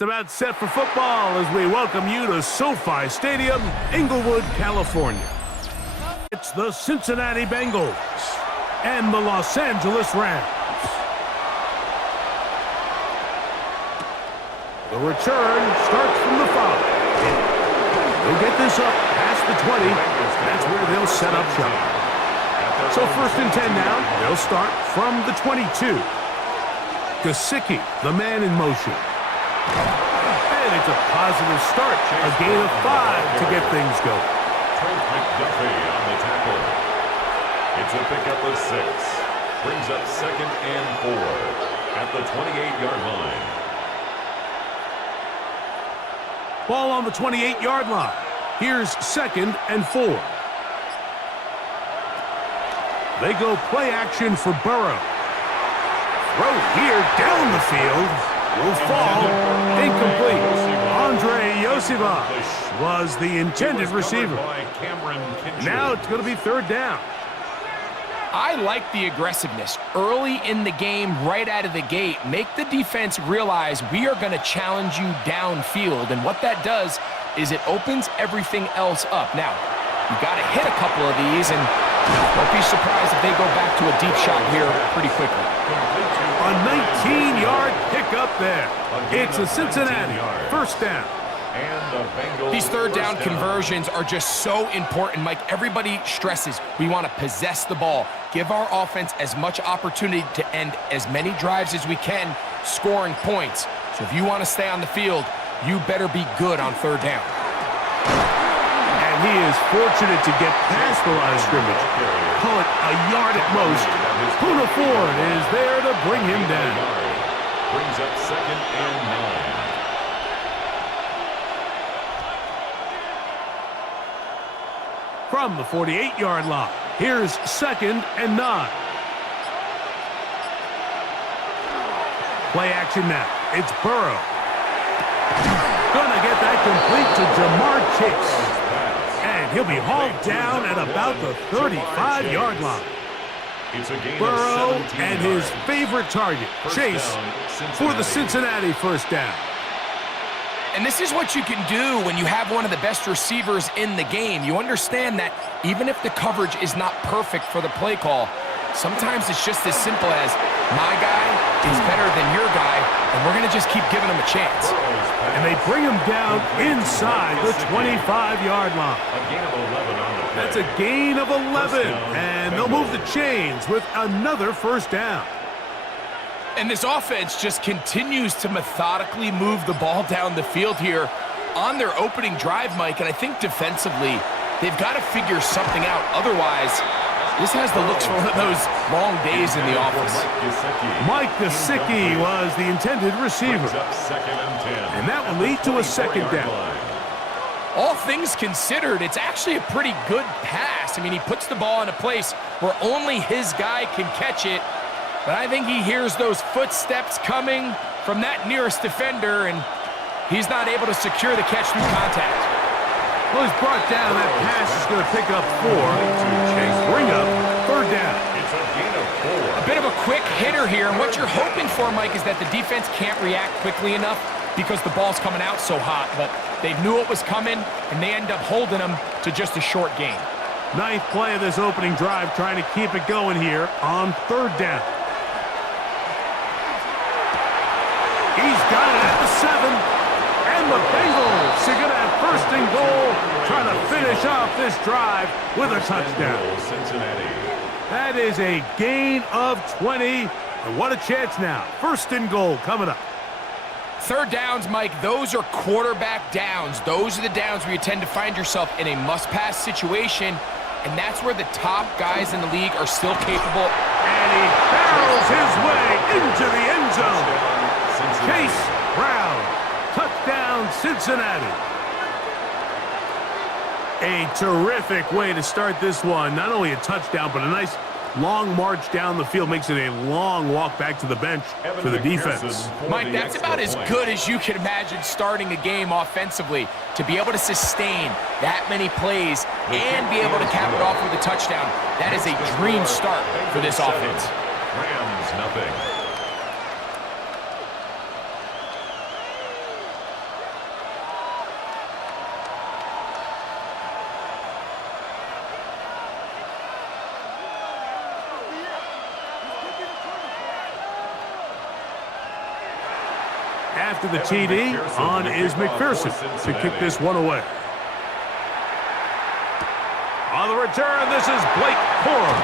It's about set for football as we welcome you to SoFi Stadium, Inglewood, California. It's the Cincinnati Bengals and the Los Angeles Rams. The return starts from the 5. They'll get this up past the 20. That's where they'll set up shop. So 1st and 10 now. They'll start from the 22. Gesicki, the man in motion. And it's a positive start. A gain of 5 to get things going. Trent McDuffie on the tackle. It's a pickup of 6. Brings up 2nd and 4 at the 28-yard line. Ball on the 28-yard line. Here's 2nd and 4. They go play action for Burrow. Throw here down the field. Will fall. Incomplete. Andre Yosivas was the intended receiver. Now it's going to be 3rd down. I like the aggressiveness early in the game, right out of the gate. Make the defense realize we are going to challenge you downfield, and what that does is it opens everything else up. Now, you got to hit a couple of these, and don't be surprised if they go back to a deep shot here pretty quickly. A 19-yard pickup there. It's a Cincinnati 1st down. These 3rd down conversions are just so important, Mike. Everybody stresses we want to possess the ball, give our offense as much opportunity to end as many drives as we can, scoring points. So if you want to stay on the field, you better be good on 3rd down. And he is fortunate to get past the line of scrimmage. Call it a yard at most. Poona Ford is there to bring him down. Brings up 2nd and 9. From the 48-yard line, here's 2nd and 9. Play action now. It's Burrow. Gonna get that complete to Jamar Chase. And he'll be hauled down at about the 35-yard line. Burrow and his favorite target, Chase, for the Cincinnati 1st down. And this is what you can do when you have one of the best receivers in the game. You understand that even if the coverage is not perfect for the play call, sometimes it's just as simple as my guy is better than your guy, and we're going to just keep giving him a chance. And they bring him down inside the 25-yard line. That's a gain of 11, and they'll move the chains with another 1st down. And this offense just continues to methodically move the ball down the field here on their opening drive, Mike. And I think defensively, they've got to figure something out. Otherwise, this has the looks for one of those long days in the office. Mike Gesicki was the intended receiver. And that will lead to a 2nd down. All things considered, it's actually a pretty good pass. I mean, he puts the ball in a place where only his guy can catch it. But I think he hears those footsteps coming from that nearest defender, and he's not able to secure the catch through contact. Well, he's brought down. That pass is going to pick up 4 and bring up 3rd down. It's a gain of 4. A bit of a quick hitter here, and what you're hoping for, Mike, is that the defense can't react quickly enough because the ball's coming out so hot. But they knew it was coming, and they end up holding them to just a short gain. 9th play of this opening drive, trying to keep it going here on 3rd down. He's got it at the 7, and the Bengals are going to have 1st and goal, trying to finish off this drive with a touchdown. That is a gain of 20, and what a chance now. 1st and goal coming up. 3rd downs, Mike, those are quarterback downs. Those are the downs where you tend to find yourself in a must-pass situation, and that's where the top guys in the league are still capable. And he barrels his way into the end zone. Chase Brown, touchdown Cincinnati. A terrific way to start this one. Not only a touchdown, but a nice long march down the field. Makes it a long walk back to the bench for the defense. Mike, that's about as good as you can imagine starting a game offensively. To be able to sustain that many plays and be able to cap it off with a touchdown, that is a dream start for this offense. Rams, nothing. after the TD. On is McPherson to kick this one away. On the return, this is Blake Corum.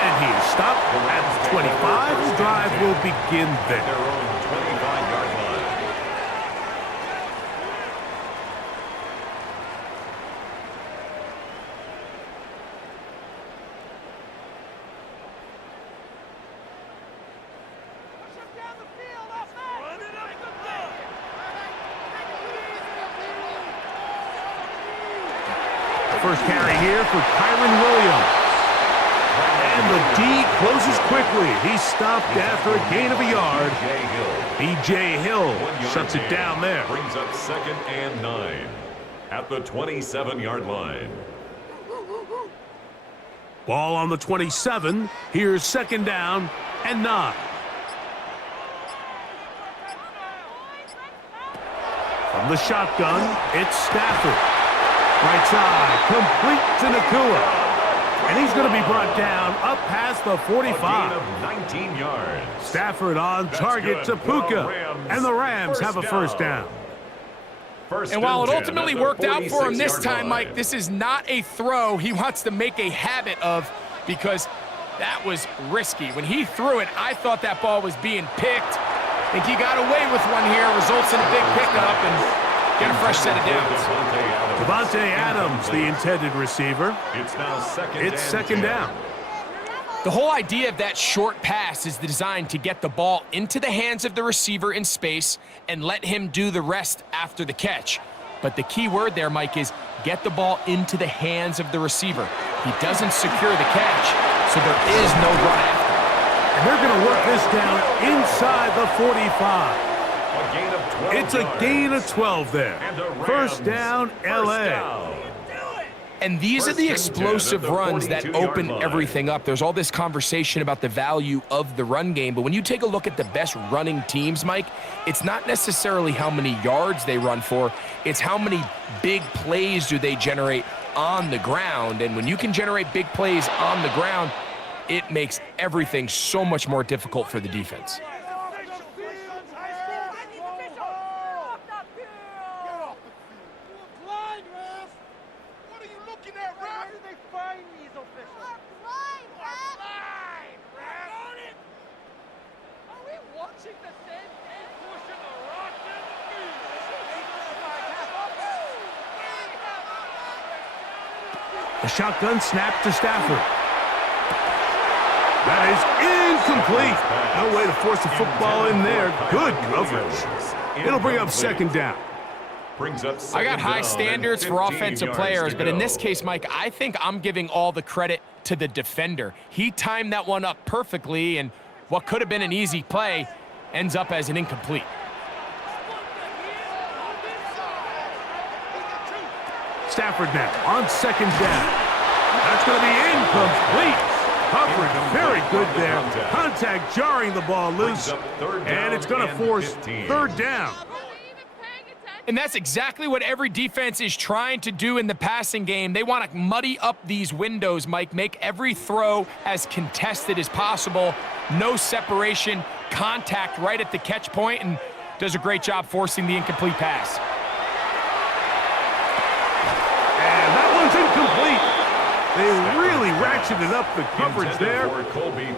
And he is stopped at the 25. The drive will begin there. Their own 25-yard line. First carry here for Kyron Williams. And the D closes quickly. He's stopped after a gain of a yard. B.J. Hill shuts it down there. Brings up 2nd and 9 at the 27-yard line. Ball on the 27. Here's 2nd down and 9. From the shotgun, it's Stafford. Right side, complete to Nakua. And he's going to be brought down up past the 45. A gain of 19 yards. Stafford on target to Puka. And the Rams have a first down. And while it ultimately worked out for him this time, Mike, this is not a throw he wants to make a habit of, because that was risky. When he threw it, I thought that ball was being picked. I think he got away with one here, results in a big pickup, and get a fresh set of downs. Devontae Adams, the intended receiver. It's now second down. The whole idea of that short pass is designed to get the ball into the hands of the receiver in space and let him do the rest after the catch. But the key word there, Mike, is get the ball into the hands of the receiver. He doesn't secure the catch, so there is no run after. And they're going to work this down inside the 45. A gain of 12 It's a gain of 12 there. First down, L.A. And these are the explosive runs that open everything up. There's all this conversation about the value of the run game, but when you take a look at the best running teams, Mike, it's not necessarily how many yards they run for, it's how many big plays do they generate on the ground. And when you can generate big plays on the ground, it makes everything so much more difficult for the defense. The shotgun snap to Stafford. That is incomplete. No way to force the football in there. Good coverage. It'll bring up 2nd down. I got high standards for offensive players, but in this case, Mike, I think I'm giving all the credit to the defender. He timed that one up perfectly, and what could have been an easy play ends up as an incomplete. Stafford now on 2nd down. That's going to be incomplete. Coverage very good there. Contact jarring the ball loose, and it's going to force 3rd down. And that's exactly what every defense is trying to do in the passing game. They want to muddy up these windows, Mike, make every throw as contested as possible. No separation, contact right at the catch point, and does a great job forcing the incomplete pass. And that one's incomplete. They really ratcheted up the coverage there,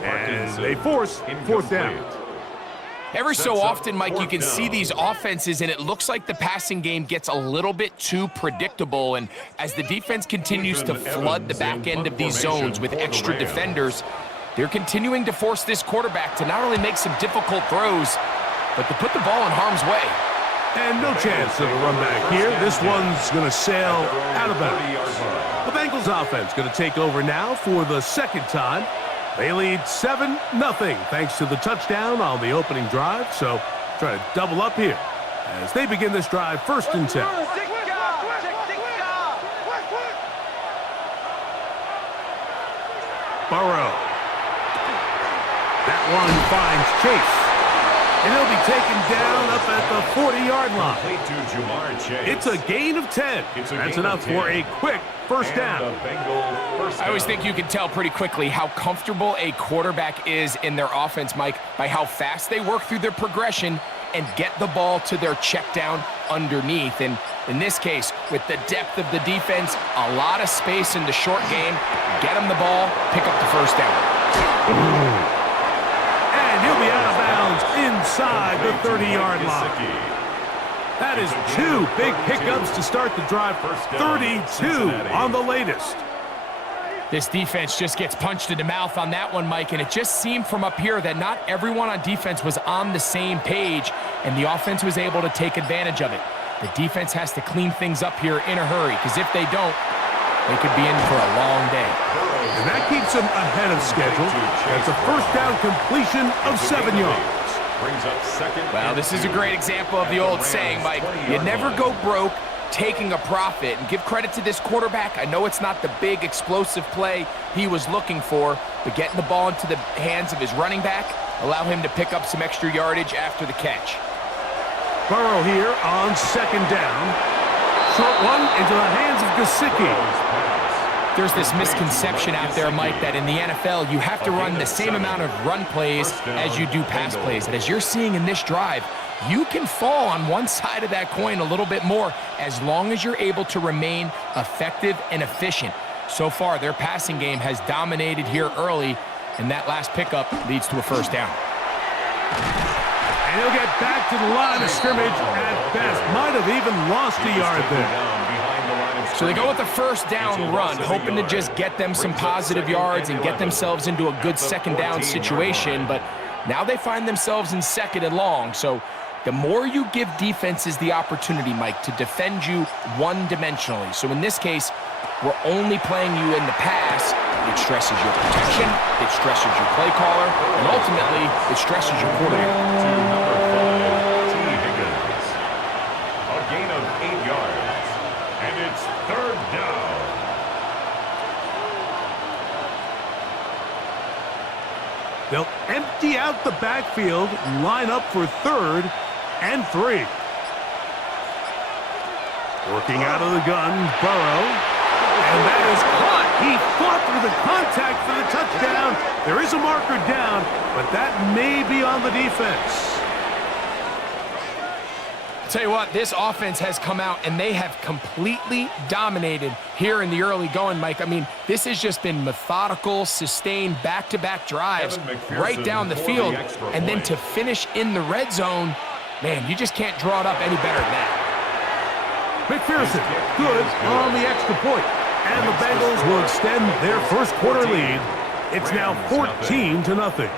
and they force 4th down. Every so often, Mike, you can see these offenses, and it looks like the passing game gets a little bit too predictable. And as the defense continues to flood the back end of these zones with extra defenders, they're continuing to force this quarterback to not only make some difficult throws, but to put the ball in harm's way. And no chance of a run back here. This one's going to sail out of bounds. The Bengals offense going to take over now for the 2nd time. They lead 7-0 thanks to the touchdown on the opening drive. So try to double up here as they begin this drive 1st and 10. Burrow. That one finds Chase. And he'll be taken down up at the 40-yard line. It's a gain of 10. That's enough for a quick 1st down. I always think you can tell pretty quickly how comfortable a quarterback is in their offense, Mike, by how fast they work through their progression and get the ball to their check down underneath. And in this case, with the depth of the defense, a lot of space in the short game, get them the ball, pick up the first down. And he'll be out of bounds inside the 30-yard line. That is 2 big pickups to start the drive. 32 on the latest. This defense just gets punched in the mouth on that one, Mike, and it just seemed from up here that not everyone on defense was on the same page, and the offense was able to take advantage of it. The defense has to clean things up here in a hurry, because if they don't, they could be in for a long day. And that keeps them ahead of schedule. That's a first down completion of 7 yards. Well, this is a great example of the old saying, Mike, you never go broke taking a profit. And give credit to this quarterback. I know it's not the big explosive play he was looking for, but getting the ball into the hands of his running back, allow him to pick up some extra yardage after the catch. Burrow here on second down. Short one into the hands of Gesicki. There's this misconception out there, Mike, that in the NFL, you have to run the same amount of run plays as you do pass plays. And as you're seeing in this drive, you can fall on one side of that coin a little bit more as long as you're able to remain effective and efficient. So far, their passing game has dominated here early, and that last pickup leads to a first down. And he'll get back to the line of scrimmage at best. Might have even lost a yard there. So they go with the first down run, hoping to just get them some positive yards and get themselves into a good second down situation, but now they find themselves in second and long. So the more you give defenses the opportunity, Mike, to defend you one-dimensionally. So in this case, we're only playing you in the pass. It stresses your protection, it stresses your play caller, and ultimately, it stresses your quarterback. To number 5, Higgins. A gain of 8 yards, and it's third down. They'll empty out the backfield, line up for 3rd and 3. Working out of the gun, Burrow. And that is caught. He fought through the contact for the touchdown. There is a marker down, but that may be on the defense. I'll tell you what, this offense has come out, and they have completely dominated here in the early going, Mike. I mean, this has just been methodical, sustained, back-to-back drives right down the field. And then to finish in the red zone, man, you just can't draw it up any better than that. McPherson, good on the extra point. And the Bengals will extend their first quarter lead. It's now 14-0.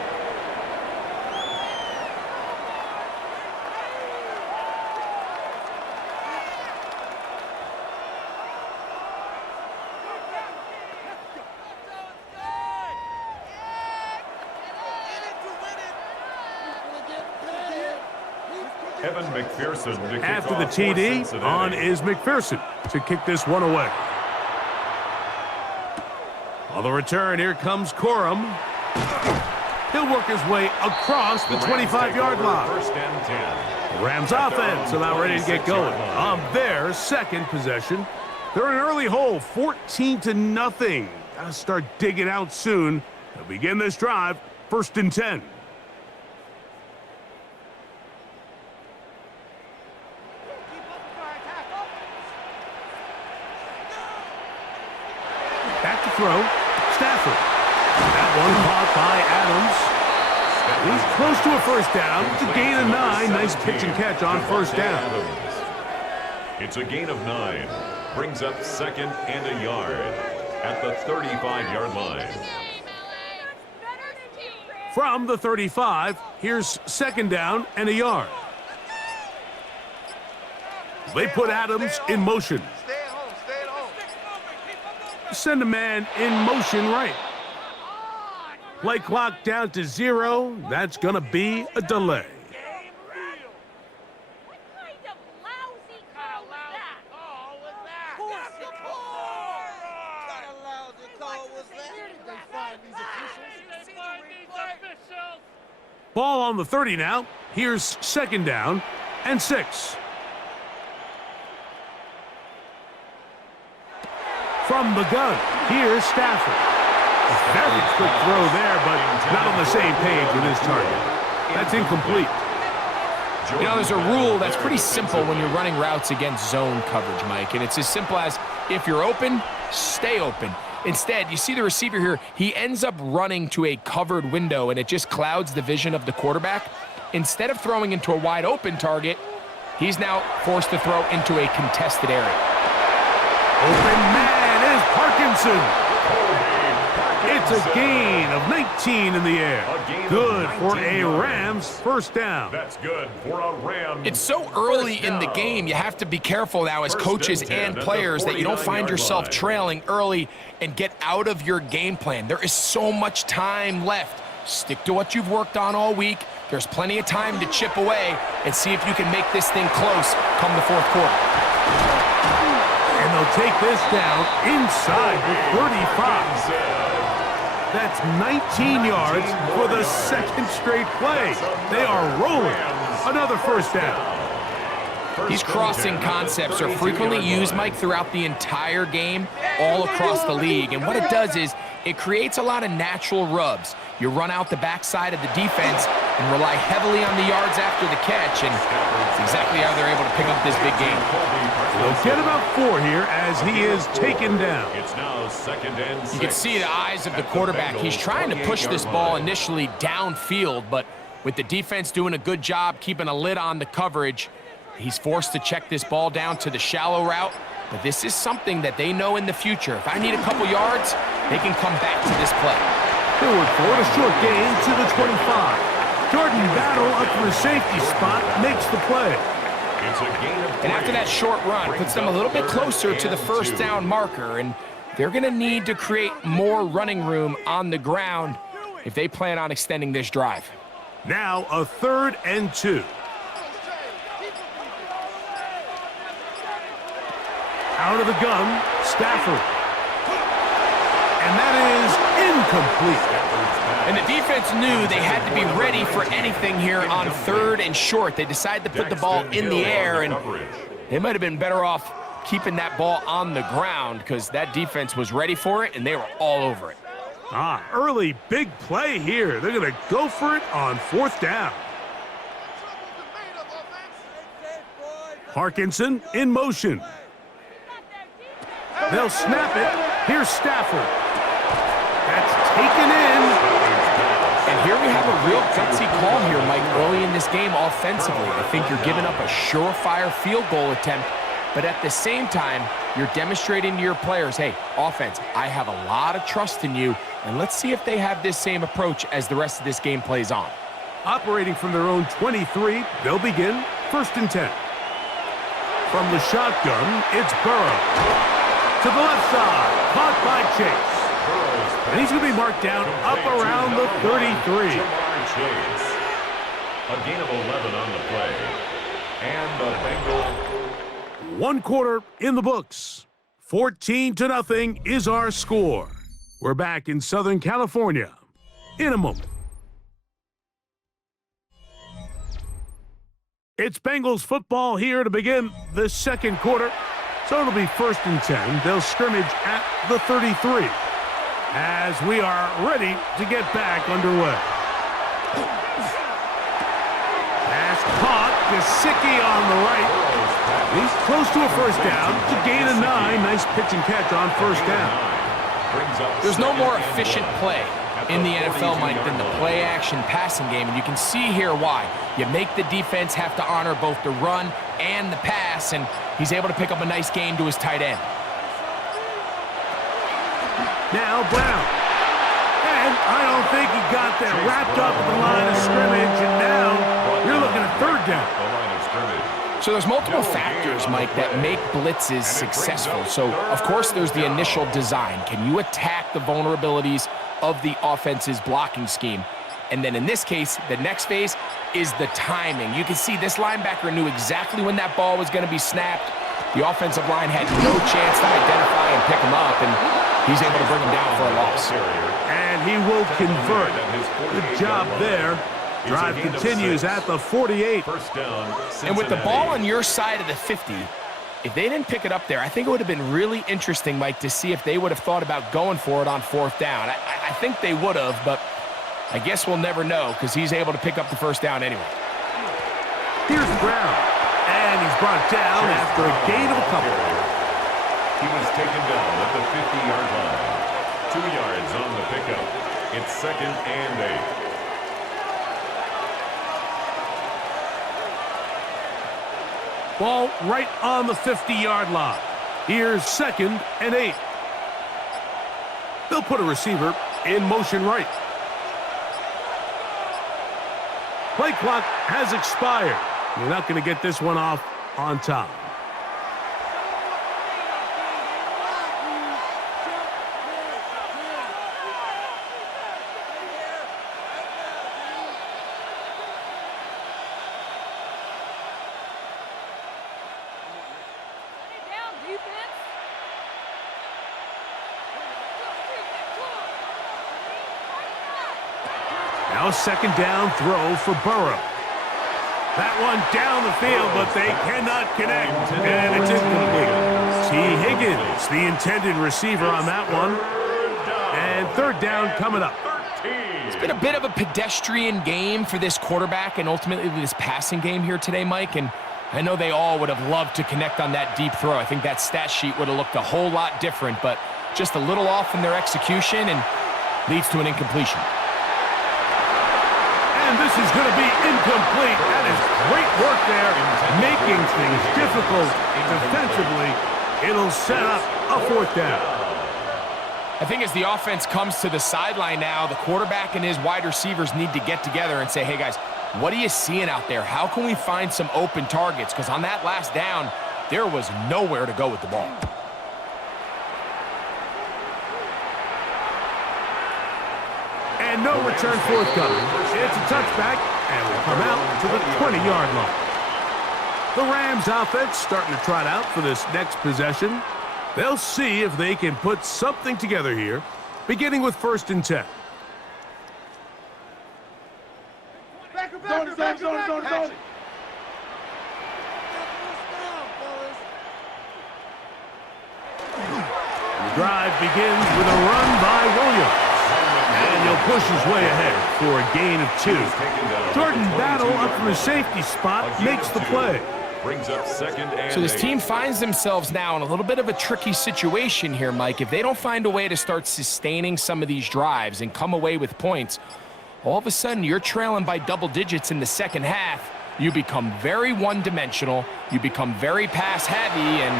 After the TD, on is McPherson to kick this one away. On the return, here comes Corum. He'll work his way across the 25-yard line. The Rams offense about ready to get going on their second possession. They're in an early hole, 14-0. Gotta start digging out soon. They'll begin this drive, 1st and 10. Back to throw. Stafford. That one caught by Adams. He's close to a first down. It's a gain of 9. Nice pitch and catch on first down. It's a gain of 9. Brings up 2nd and a yard at the 35-yard line. From the 35, here's 2nd down and a yard. They put Adams in motion. Send a man in motion right. Play clock down to 0. That's going to be a delay. What kind of lousy call was that? Ball on the 30 now. Here's 2nd down and 6. From the gun, here's Stafford. A very quick throw there, but not on the same page with his target. That's incomplete. You know, there's a rule that's pretty simple when you're running routes against zone coverage, Mike, and it's as simple as if you're open, stay open. Instead, you see the receiver here, he ends up running to a covered window, and it just clouds the vision of the quarterback. Instead of throwing into a wide open target, he's now forced to throw into a contested area. Open man is Parkinson. It's a gain of 19 in the air. Good for a Rams first down. That's good for a Rams. It's so early in the game, you have to be careful now as coaches and players that you don't find yourself trailing early and get out of your game plan. There is so much time left. Stick to what you've worked on all week. There's plenty of time to chip away and see if you can make this thing close come the fourth quarter. And they'll take this down inside the 35. That's 19 yards for the second straight play. They are rolling. Another first down. These crossing concepts are frequently used, Mike, throughout the entire game, all across the league. And what it does is it creates a lot of natural rubs. You run out the backside of the defense and rely heavily on the yards after the catch, and it's exactly how they're able to pick up this big game. They'll get about 4 here as he is taken down. It's now second and 6. You can see the eyes of the quarterback. He's trying to push this ball initially downfield, but with the defense doing a good job keeping a lid on the coverage, he's forced to check this ball down to the shallow route. But this is something that they know in the future. If I need a couple yards, they can come back to this play. Forward for a short gain to the 25. Jordan Battle up from the safety spot makes the play. It's a gain of 3. And after that short run, puts them a little bit closer to the first down marker, and they're going to need to create more running room on the ground if they plan on extending this drive. Now a 3rd and 2. Out of the gun, Stafford. And that is incomplete. And the defense knew they had to be ready for anything here on 3rd and short. They decided to put the ball in the air, and they might have been better off keeping that ball on the ground because that defense was ready for it, and they were all over it. Early big play here. They're going to go for it on 4th down. Parkinson in motion. They'll snap it. Here's Stafford. That's taken in. And here we have a real gutsy call here, Mike, early in this game offensively. I think you're giving up a surefire field goal attempt, but at the same time, you're demonstrating to your players, hey, offense, I have a lot of trust in you, and let's see if they have this same approach as the rest of this game plays on. Operating from their own 23, they'll begin 1st and 10. From the shotgun, it's Burrow. To the left side, caught by Chase. And he's going to be marked down up around the 33. Chase. A gain of 11 on the play. And the Bengals. 1 quarter in the books. 14-0 is our score. We're back in Southern California in a moment. It's Bengals football here to begin the 2nd quarter. So it'll be 1st and 10. They'll scrimmage at the 33 as we are ready to get back underway. Pass caught. Gesicki on the right. He's close to a first down to gain a 9. Nice pitch and catch on 1st down. There's no more efficient play in the NFL, Mike, than the play-action passing game, and you can see here why. You make the defense have to honor both the run and the pass, and he's able to pick up a nice gain to his tight end. Now Brown. And I don't think he got that wrapped up at the line of scrimmage, and now you're looking at 3rd down. The line of scrimmage. So there's multiple factors, Mike, that make blitzes successful. So, of course, there's the initial design. Can you attack the vulnerabilities of the offense's blocking scheme? And then in this case, the next phase is the timing. You can see this linebacker knew exactly when that ball was going to be snapped. The offensive line had no chance to identify and pick him up, and he's able to bring him down for a loss. And he will convert. Good job there. Drive continues at the 48. First down, and with the ball on your side of the 50, if they didn't pick it up there, I think it would have been really interesting, Mike, to see if they would have thought about going for it on 4th down. I think they would have, but I guess we'll never know because he's able to pick up the first down anyway. Here's Brown. And he's brought down after a gain of a couple. He was taken down at the 50-yard line. 2 yards on the pickup. It's 2nd and 8. Ball right on the 50-yard line. Here's 2nd and 8. They'll put a receiver in motion right. Play clock has expired. You're not going to get this one off on time. Now 2nd down throw for Burrow. That one down the field, but they cannot connect, and it's incomplete. Higgins, the intended receiver on that one. And 3rd down coming up. It's been a bit of a pedestrian game for this quarterback and ultimately this passing game here today, Mike, and I know they all would have loved to connect on that deep throw. I think that stat sheet would have looked a whole lot different, but just a little off in their execution and leads to an incompletion. And this is going to be incomplete. That is great work there, making things difficult defensively. It'll set up a 4th down. I think as the offense comes to the sideline now, the quarterback and his wide receivers need to get together and say, hey, guys, what are you seeing out there? How can we find some open targets? Because on that last down, there was nowhere to go with the ball. And no return forthcoming. It's a touchback, and will come out to the 20-yard line. The Rams offense starting to trot out for this next possession. They'll see if they can put something together here, beginning with 1st and 10. Zone. The drive begins with a run by Williams. And he'll push his way ahead for a gain of 2. Jordan Battle up from the safety spot makes the play. Brings up 2nd and So this 8. team finds themselves now in a little bit of a tricky situation here, Mike. If they don't find a way to start sustaining some of these drives and come away with points, all of a sudden you're trailing by double digits in the second half. You become very one-dimensional. You become very pass-heavy, and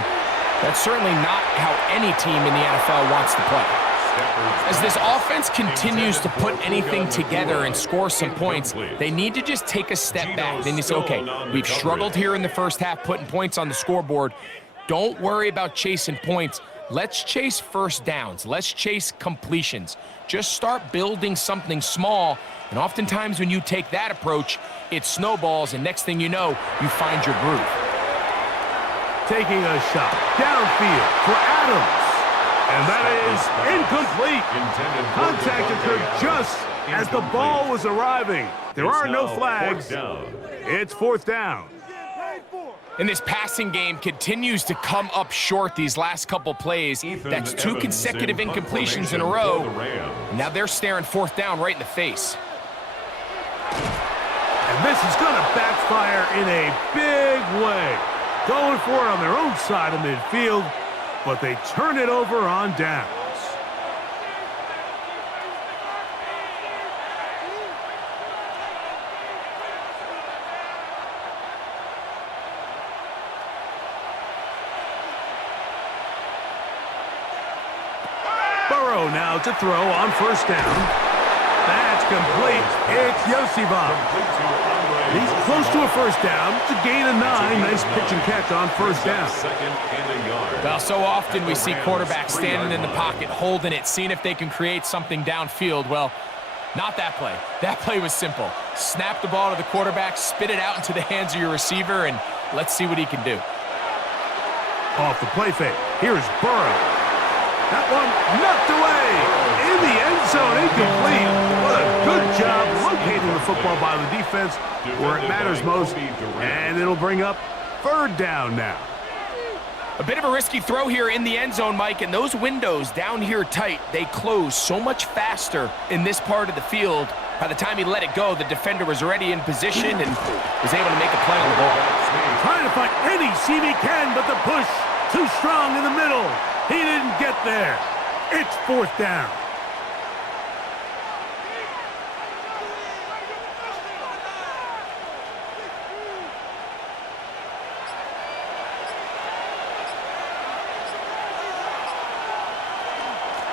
that's certainly not how any team in the NFL wants to play. As this offense continues to put anything together and score some points, they need to just take a step back. Then you say, okay, we've struggled here in the first half putting points on the scoreboard. Don't worry about chasing points. Let's chase 1st downs. Let's chase completions. Just start building something small, and oftentimes when you take that approach, it snowballs, and next thing you know, you find your groove. Taking a shot downfield for Adams. And that is incomplete. Contact occurred just as the ball was arriving. There are no flags. It's 4th down. And this passing game continues to come up short these last couple plays. That's 2 consecutive incompletions in a row. Now they're staring 4th down right in the face. And this is going to backfire in a big way. Going for it on their own side of midfield, but they turn it over on downs. Burrow now to throw on 1st down. That's complete. It's Yosibov. He's close to a 1st down. It's a gain of 9. Nice pitch and catch on 1st down. Well, so often we see quarterbacks standing in the pocket, holding it, seeing if they can create something downfield. Well, not that play. That play was simple. Snap the ball to the quarterback, spit it out into the hands of your receiver, and let's see what he can do. Off the play fake. Here's Burrow. That one knocked away. In the end zone, incomplete. What a good job locating the football by the defense where it matters most. And it'll bring up 3rd down now. A bit of a risky throw here in the end zone, Mike, and those windows down here tight, they close so much faster in this part of the field. By the time he let it go, the defender was already in position and was able to make a play on the ball. Trying to find any seam he can, but the push too strong in the middle. He didn't get there. It's 4th down.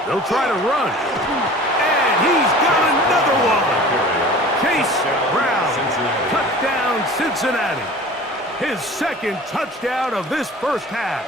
They'll try to run. And he's got another one. Chase Brown. Touchdown, Cincinnati. His 2nd touchdown of this first half.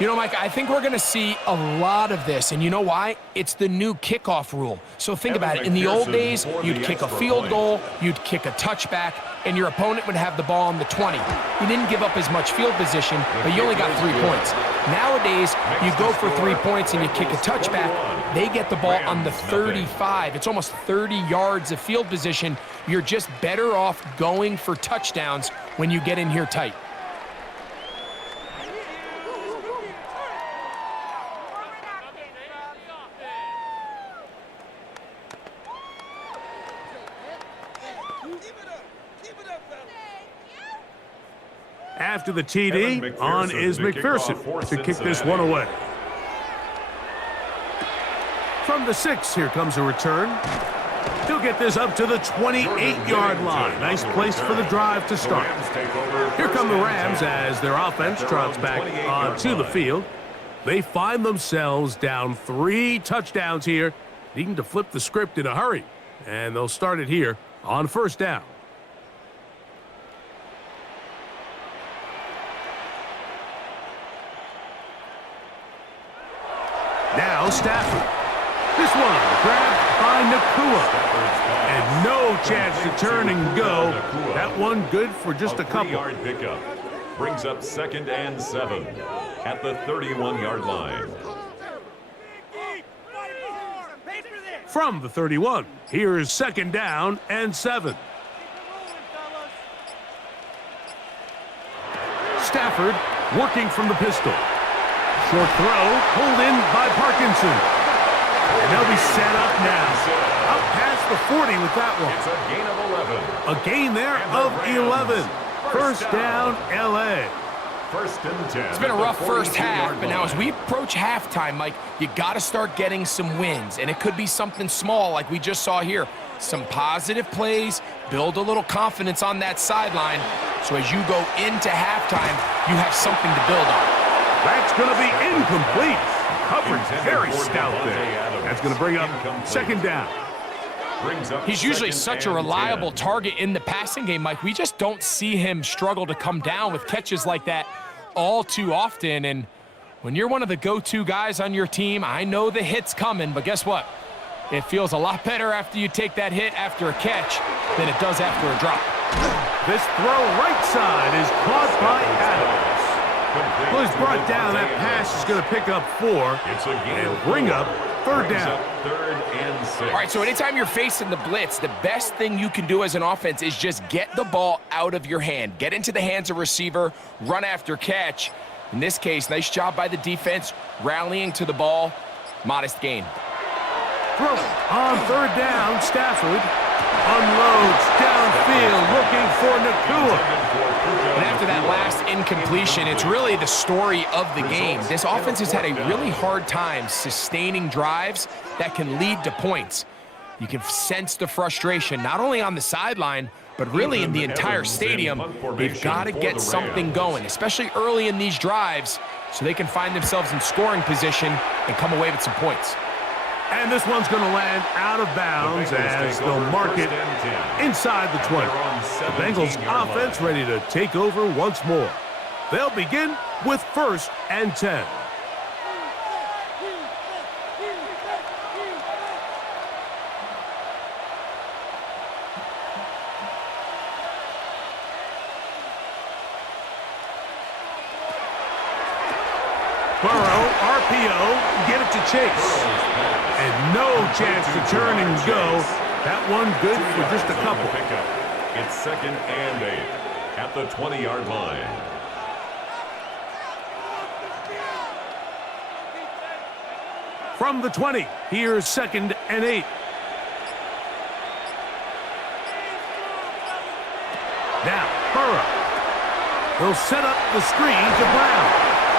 You know, Mike, I think we're going to see a lot of this, and you know why? It's the new kickoff rule. So think about it. In the old days, you'd kick a field goal, you'd kick a touchback, and your opponent would have the ball on the 20. You didn't give up as much field position, but you only got 3 points. Nowadays, you go for 3 points and you kick a touchback. They get the ball on the 35. It's almost 30 yards of field position. You're just better off going for touchdowns when you get in here tight. After the TD, on is McPherson to kick this one away. From the 6, here comes a return. He'll get this up to the 28-yard line. Nice place for the drive to start. Here come the Rams as their offense trots back onto the field. They find themselves down 3 touchdowns here, needing to flip the script in a hurry. And they'll start it here on 1st down. Now Stafford. This one grabbed by Nakua. And no chance to turn and go. That one good for just a couple. 3-yard pickup. Brings up 2nd and 7 at the 31-yard line. From the 31, here's 2nd down and 7. Stafford working from the pistol. Short throw, pulled in by Parkinson. And they'll be set up now. Up past the 40 with that one. It's a A gain gain of 11. there of 11. First down, L.A. 1st and 10. It's been a rough first half, but now as we approach halftime, Mike, you got to start getting some wins. And it could be something small like we just saw here. Some positive plays, build a little confidence on that sideline. So as you go into halftime, you have something to build on. That's going to be incomplete. Coverage very stout there. That's going to bring up 2nd down. He's usually such a reliable target in the passing game, Mike. We just don't see him struggle to come down with catches like that all too often. And when you're one of the go-to guys on your team, I know the hit's coming, but guess what? It feels a lot better after you take that hit after a catch than it does after a drop. This throw right side is caught by Adams. Well, he's brought down. That pass is going to pick up 4 and bring up 3rd down. 3rd and 6. All right, so anytime you're facing the blitz, the best thing you can do as an offense is just get the ball out of your hand. Get into the hands of receiver, run after catch. In this case, nice job by the defense, rallying to the ball. Modest gain. Throw on 3rd down, Stafford unloads downfield looking for Nakua. And after that last incompletion, it's really the story of the game. This offense has had a really hard time sustaining drives that can lead to points. You can sense the frustration, not only on the sideline, but really in the entire stadium. They've got to get something going, especially early in these drives, so they can find themselves in scoring position and come away with some points. And this one's going to land out of bounds as they'll mark it inside the 20. The Bengals offense ready to take over once more. They'll begin with 1st and 10. Burrow, RPO, get it to Chase. And no chance to turn and go. That one good for just a couple. It's 2nd and 8 at the 20-yard line. From the 20, here's 2nd and 8. Burrow. He'll set up the screen to Brown.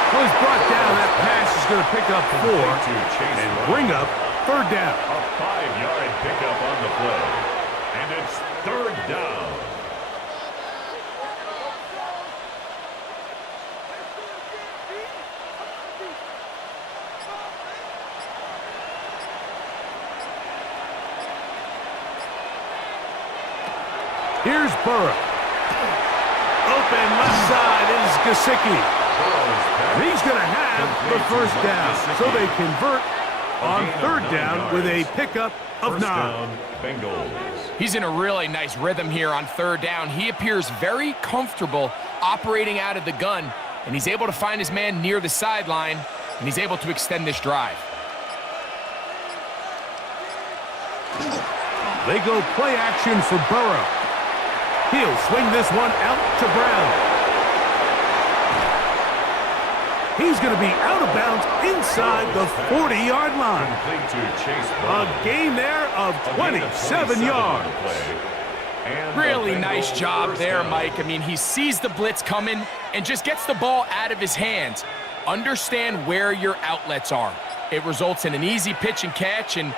Well, he's brought down. That pass is going to pick up 4 and bring up third down. A 5-yard pickup on the play. And it's third down. Here's Burrow. Open left side is Gesicki. He's going to have the first down. So they convert on third down with a pickup of 9. He's in a really nice rhythm here on third down. He appears very comfortable operating out of the gun, and he's able to find his man near the sideline, and he's able to extend this drive. They go play action for Burrow. He'll swing this one out to Brown. He's going to be out of bounds inside the 40-yard line. A gain there of 27 yards. Really nice job there, Mike. I mean, he sees the blitz coming and just gets the ball out of his hands. Understand where your outlets are. It results in an easy pitch and catch and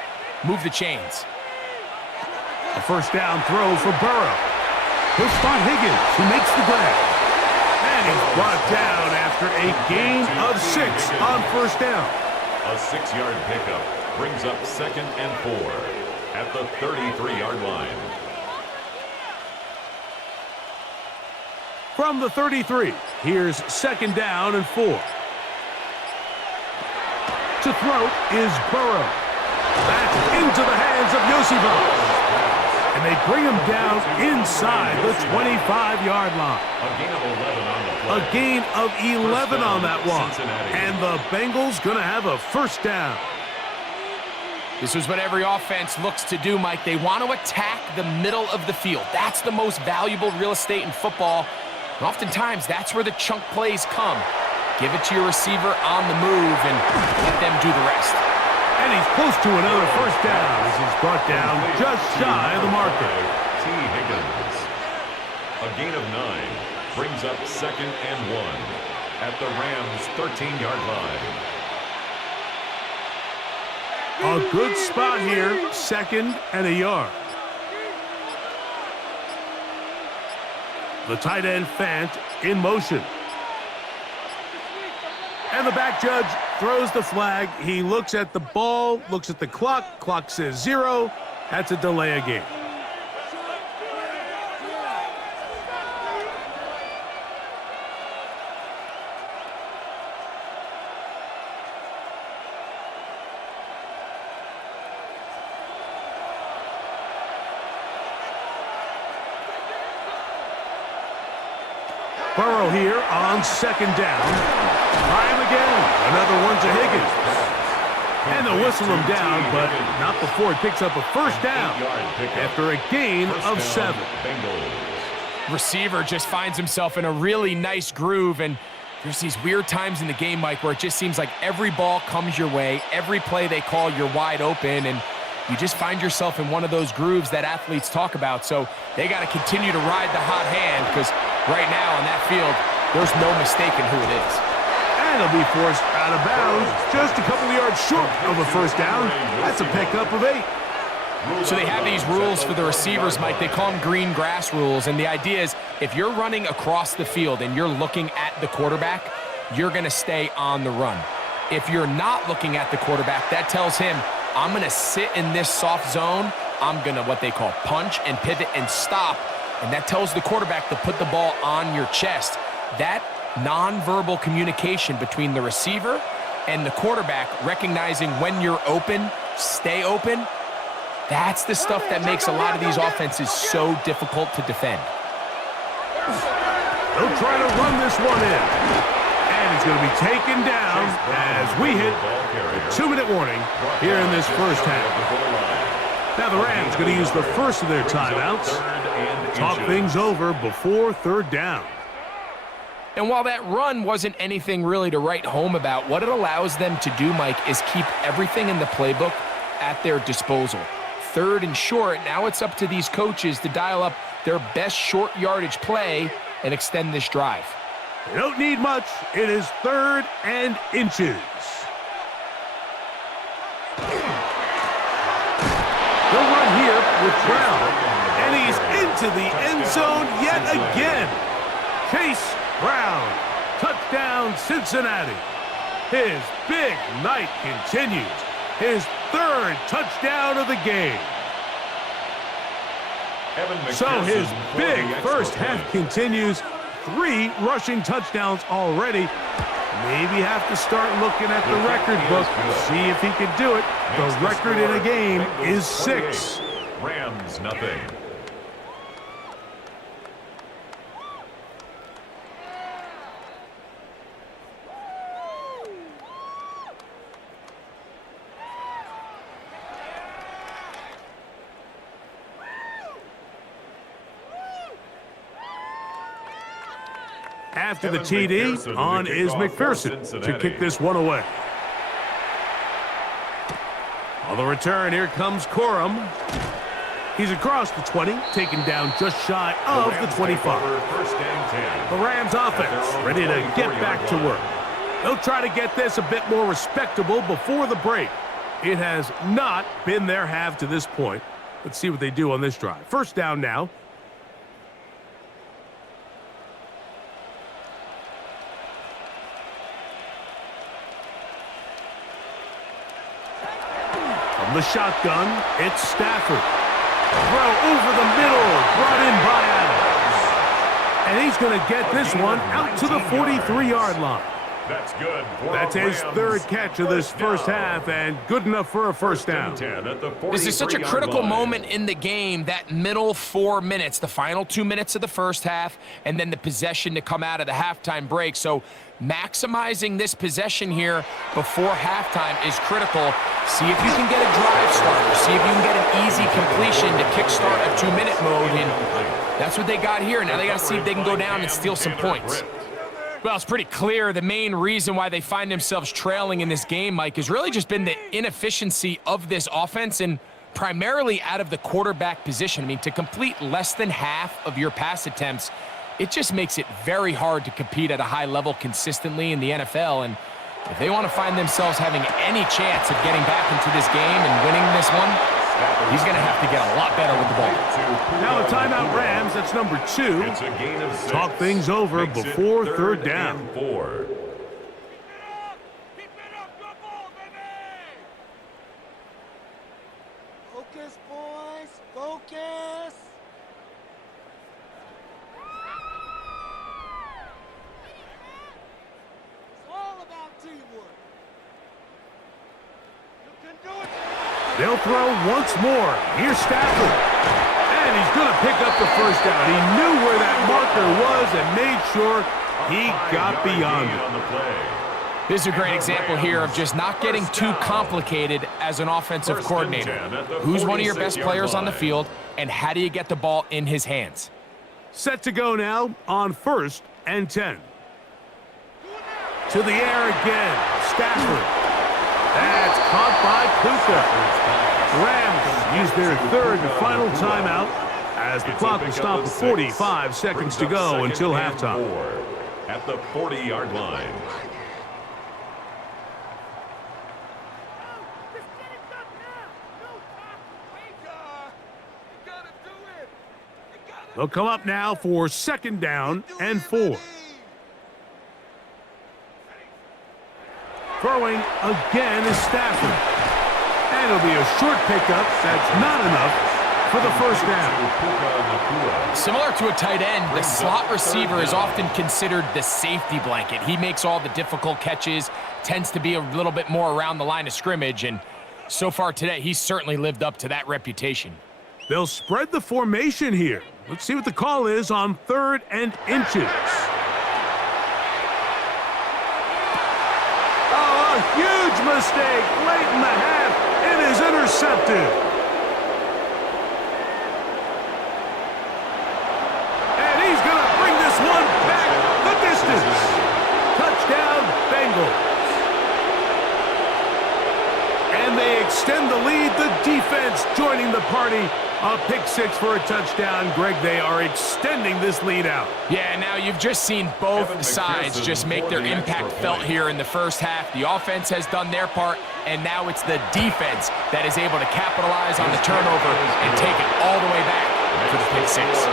move the chains. A first down throw for Burrow. He'll spot Higgins, who makes the grab. And he's brought down after a gain of 6 on first down. A 6-yard pickup brings up 2nd and 4 at the 33-yard line. From the 33, here's 2nd down and 4. To throw is Burrow. That's into the hands of Yosivas. And they bring him down inside the 25-yard line. A gain of 11 on that one. And the Bengals going to have a first down. This is what every offense looks to do, Mike. They want to attack the middle of the field. That's the most valuable real estate in football. And oftentimes, that's where the chunk plays come. Give it to your receiver on the move and let them do the rest. And he's close to another first down as he's brought down just shy of the marker. Higgins. A gain of 9 brings up 2nd and 1 at the Rams' 13-yard line. A good spot here, 2nd and a yard. The tight end Fant in motion. And the back judge throws the flag. He looks at the ball, looks at the clock. Clock says 0. That's a delay of game. Burrow here on 2nd down. Try him again. Another one to Higgins. And they'll whistle him down, but not before he picks up a first down after a gain of 7. Receiver just finds himself in a really nice groove, and there's these weird times in the game, Mike, where it just seems like every ball comes your way, every play they call, you're wide open, and you just find yourself in one of those grooves that athletes talk about. So they got to continue to ride the hot hand, because right now on that field, there's no mistaking who it is. And he'll be forced out of bounds just a couple of yards short of a first down. That's a pickup of 8. So they have these rules for the receivers, Mike. They call them green grass rules. And the idea is if you're running across the field and you're looking at the quarterback, you're going to stay on the run. If you're not looking at the quarterback, that tells him, I'm going to sit in this soft zone. I'm going to what they call punch and pivot and stop. And that tells the quarterback to put the ball on your chest. That nonverbal communication between the receiver and the quarterback, recognizing when you're open, stay open, that's the stuff that makes a lot of these offenses so difficult to defend. They'll try to run this one in. And it's going to be taken down as we hit the 2-minute warning here in this first half. Now the Rams going to use the first of their timeouts. Talk things over before third down. And while that run wasn't anything really to write home about, what it allows them to do, Mike, is keep everything in the playbook at their disposal. Third and short, now it's up to these coaches to dial up their best short yardage play and extend this drive. They don't need much. It is 3rd and inches. They'll run here with Brown. And he's into the end zone yet again. Chase Brown. Touchdown, Cincinnati. His big night continues. His 3rd touchdown of the game. So his big first half continues. 3 rushing touchdowns already. Maybe have to start looking at the record book, see if he can do it. The record in a game is 6. Rams nothing. After the TD, on is McPherson to kick this one away. On the return, here comes Corum. He's across the 20, taken down just shy of the 25. The Rams offense ready to get back to work. They'll try to get this a bit more respectable before the break. It has not been their half to this point. Let's see what they do on this drive. First down now. From the shotgun, it's Stafford. Throw over the middle, brought in by Adams. And he's going to get this one out to the 43-yard line. That's good. That's his 3rd catch of this first half, and good enough for a first down. This is such a critical moment in the game, that middle 4 minutes, the final 2 minutes of the first half, and then the possession to come out of the halftime break. So maximizing this possession here before halftime is critical. See if you can get a drive starter. See if you can get an easy completion to kickstart a 2-minute mode, and that's what they got here. Now they got to see if they can go down and steal some points. Well, it's pretty clear the main reason why they find themselves trailing in this game, Mike, has really just been the inefficiency of this offense and primarily out of the quarterback position. I mean, to complete less than half of your pass attempts, it just makes it very hard to compete at a high level consistently in the NFL. And if they want to find themselves having any chance of getting back into this game and winning this one, he's going to have to get a lot better with the ball. Now a timeout Rams, that's number 2. It's a gain of 6. Talk things over before 3rd down. And 4. Keep it up, good ball, baby! Focus, boys, focus! It's all about teamwork. You can do it! They'll throw once more. Here's Stafford. And he's going to pick up the first down. He knew where that marker was and made sure he got beyond it. This is a great example here of just not getting too complicated as an offensive coordinator. Who's one of your best players on the field, and how do you get the ball in his hands? Set to go now on 1st and 10. To the air again. Stafford. That's caught by Puka. Rams use their 3rd and final timeout as the clock will stop with 45 seconds to go until halftime. At the 40-yard line. They'll come up now for 2nd down and 4. Throwing again is Stafford. And it'll be a short pickup. That's not enough for the first down. Similar to a tight end, the slot receiver is often considered the safety blanket. He makes all the difficult catches, tends to be a little bit more around the line of scrimmage, and so far today, he's certainly lived up to that reputation. They'll spread the formation here. Let's see what the call is on 3rd and inches. Oh, a huge mistake late in the half. It is intercepted. And he's going to bring this one back the distance. Touchdown, Bengals. And they extend the lead. The defense joining the party A pick six for a touchdown. Greg, they are extending this lead out. Yeah, now you've just seen both sides just make their impact felt here in the first half. The offense has done their part, and now it's the defense that is able to capitalize on the turnover and take it all the way back for the pick six.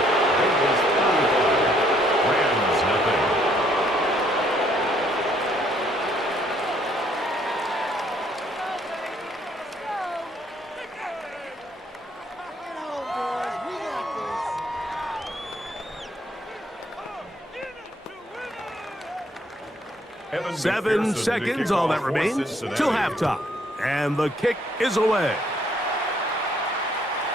Evan 7 McPherson seconds, to all kick that off for remains Cincinnati. till halftime. And the kick is away.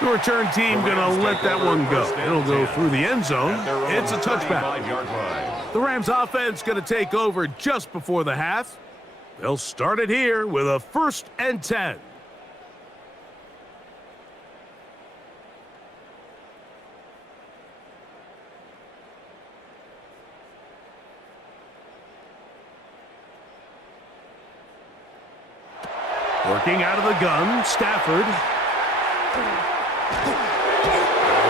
The return team going to let that one go. It'll go through the end zone. It's a touchback. 35-yard line. The Rams offense going to take over just before the half. They'll start it here with a 1st and 10. Working out of the gun, Stafford.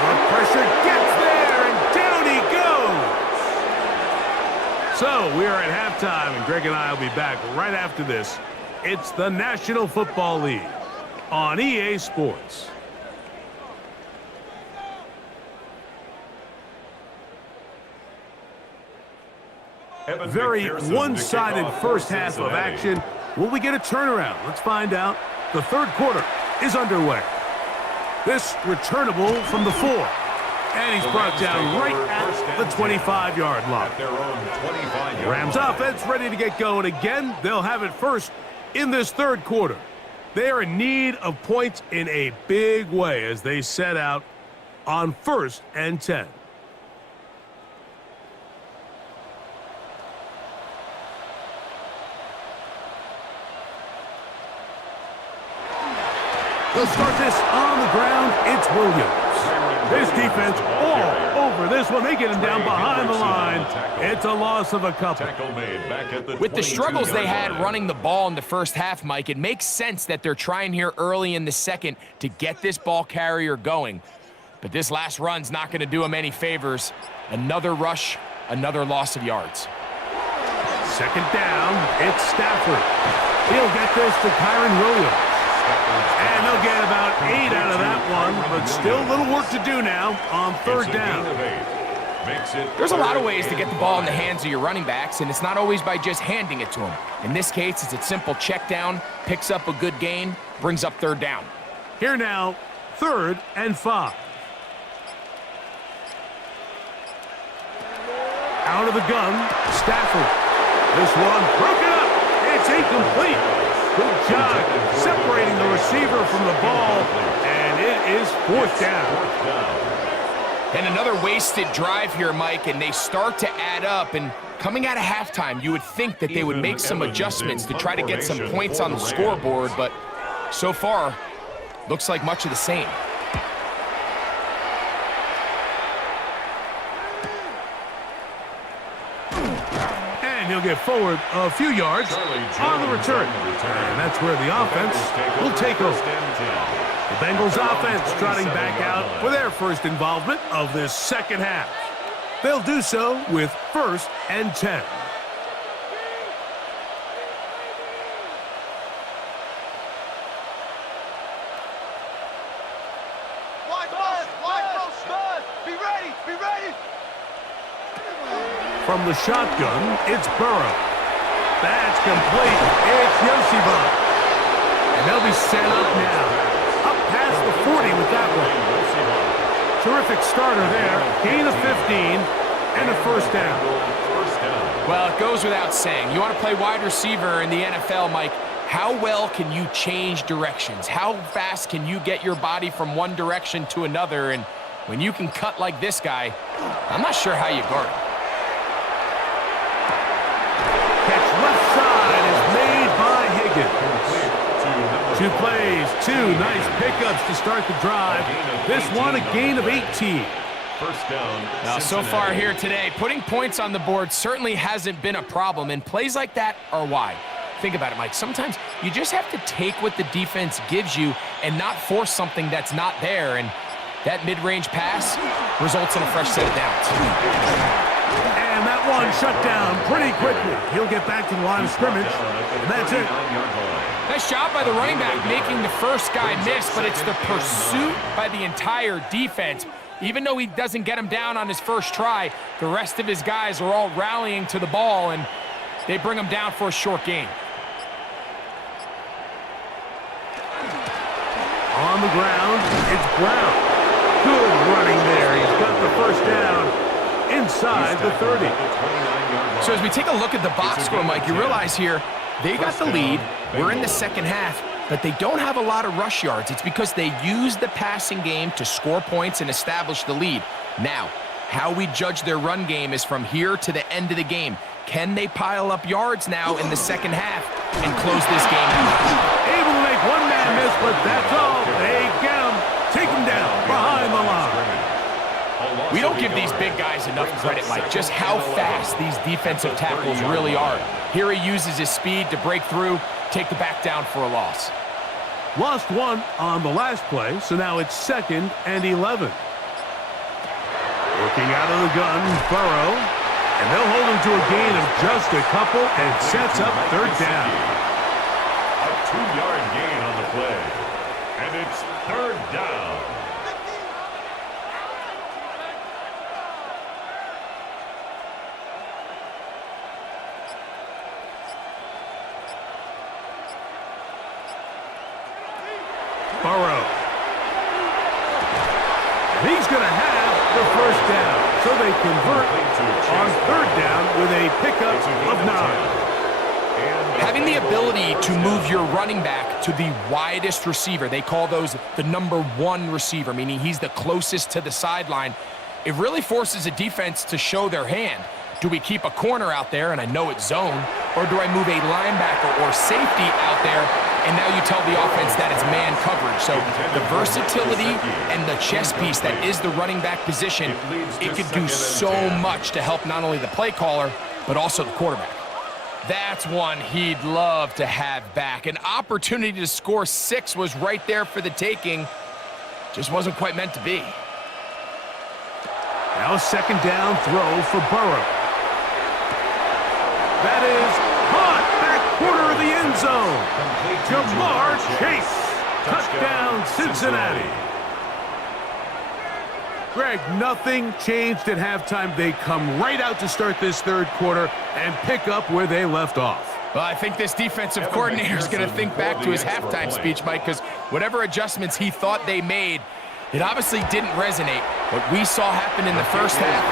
The pressure gets there, and down he goes. So we are at halftime, and Greg and I will be back right after this. It's the National Football League on EA Sports. Evan Very McPherson to kick one-sided off for first half of Cincinnati. action. Will we get a turnaround? Let's find out. The third quarter is underway. This returnable from the 4. And he's brought down right at the 25-yard line. At their own 25-yard Rams line. offense ready to get going again. They'll have it first in this third quarter. They are in need of points in a big way as they set out on 1st and 10. They'll start this on the ground. It's Williams. This defense all over this one. They get him down behind the line. It's a loss of a couple. Tackle made back at the With the struggles they 22-yard had line. running the ball in the first half, Mike, it makes sense that they're trying here early in the second to get this ball carrier going. But this last run's not going to do them any favors. Another rush, another loss of yards. Second down, it's Stafford. He'll get this to Kyron Williams. And they'll get about 8 out of that one, but still a little work to do now on third It's a down. gain of 8. Makes it There's a lot of third ways to get the and ball in the 5. hands of your running backs, and it's not always by just handing it to them. In this case, it's a simple check down, picks up a good gain, brings up third down. Here now, 3rd and 5. Out of the gun, Stafford. This one broken up. It's incomplete. Good job separating the receiver from the ball, and it is 4th down. And another wasted drive here, Mike, and they start to add up. And coming out of halftime, you would think that they would make some adjustments to try to get some points on the scoreboard, but so far, looks like much of the same. And he'll get forward a few yards on the return. And that's where the offense will take over. The Bengals offense trotting back out for their first involvement of this second half. They'll do so with 1st and 10. Be ready! Be ready! From the shotgun, it's Burrow. That's complete. It's Yoshiba. And they'll be set up now. Up past the 40 with that one. Terrific starter there. Gain of 15 and a 1st down. Well, it goes without saying. You want to play wide receiver in the NFL, Mike, how well can you change directions? How fast can you get your body from one direction to another? And when you can cut like this guy, I'm not sure how you guard him. Catch left side is made by Higgins. 2 plays, 2 nice pickups to start the drive. This one a gain of 18. First down. Now, so far here today, putting points on the board certainly hasn't been a problem, and plays like that are why. Think about it, Mike. Sometimes you just have to take what the defense gives you and not force something that's not there. And That mid-range pass results in a fresh set of downs. And that one shut down pretty quickly. He'll get back to the line of scrimmage, and that's it. Nice job by the running back making the first guy miss, but it's the pursuit by the entire defense. Even though he doesn't get him down on his first try, the rest of his guys are all rallying to the ball, and they bring him down for a short gain. On the ground, it's Brown. Good running there. He's got the first down inside the 30. So as we take a look at the box score, Mike, you realize here they got the lead. We're in the second half, but they don't have a lot of rush yards. It's because they use the passing game to score points and establish the lead. Now, how we judge their run game is from here to the end of the game. Can they pile up yards now in the second half and close this game out? Able to make one man miss, but that's all. They get him. Take him down behind the line. We don't give these big guys enough credit, Mike, just how fast these defensive tackles really are. Here he uses his speed to break through, take the back down for a loss. Lost one on the last play, so now it's 2nd and 11. Working out of the gun, Burrow, and they'll hold him to a gain of just a couple and sets up 3rd down. A 2-yard gain on the play, and it's 3rd down. Burrow. And he's going to have the first down. So they convert on 3rd down with a pickup of 9. Having the ability to move your running back to the widest receiver, they call those the number 1 receiver, meaning he's the closest to the sideline, it really forces a defense to show their hand. Do we keep a corner out there, and I know it's zone, or do I move a linebacker or safety out there, and now you tell the offense that it's man coverage? So the versatility and the chess piece that is the running back position, it could do so much to help not only the play caller, but also the quarterback. That's one he'd love to have back. An opportunity to score 6 was right there for the taking. Just wasn't quite meant to be. Now a 2nd down throw for Burrow. That is caught back corner of the end zone. Jamar Chase. Touchdown, Cincinnati. Greg, nothing changed at halftime. They come right out to start this 3rd quarter and pick up where they left off. Well, I think this defensive coordinator is going to think back to his halftime speech, Mike, because whatever adjustments he thought they made, it obviously didn't resonate. What we saw happen in the first half,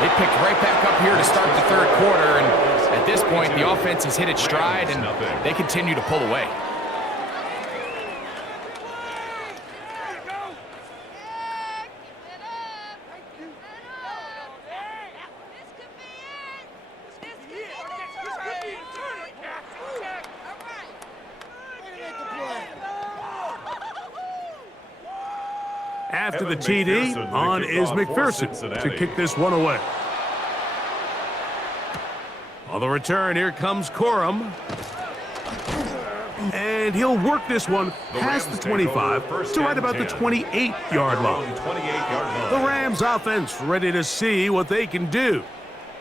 they picked right back up here to start the 3rd quarter, and at this point, the offense has hit its stride, and they continue to pull away. After the TD, on is McPherson to kick this one away. On the return, here comes Corum. And he'll work this one past the 25 to right about the 28-yard line. The Rams offense ready to see what they can do.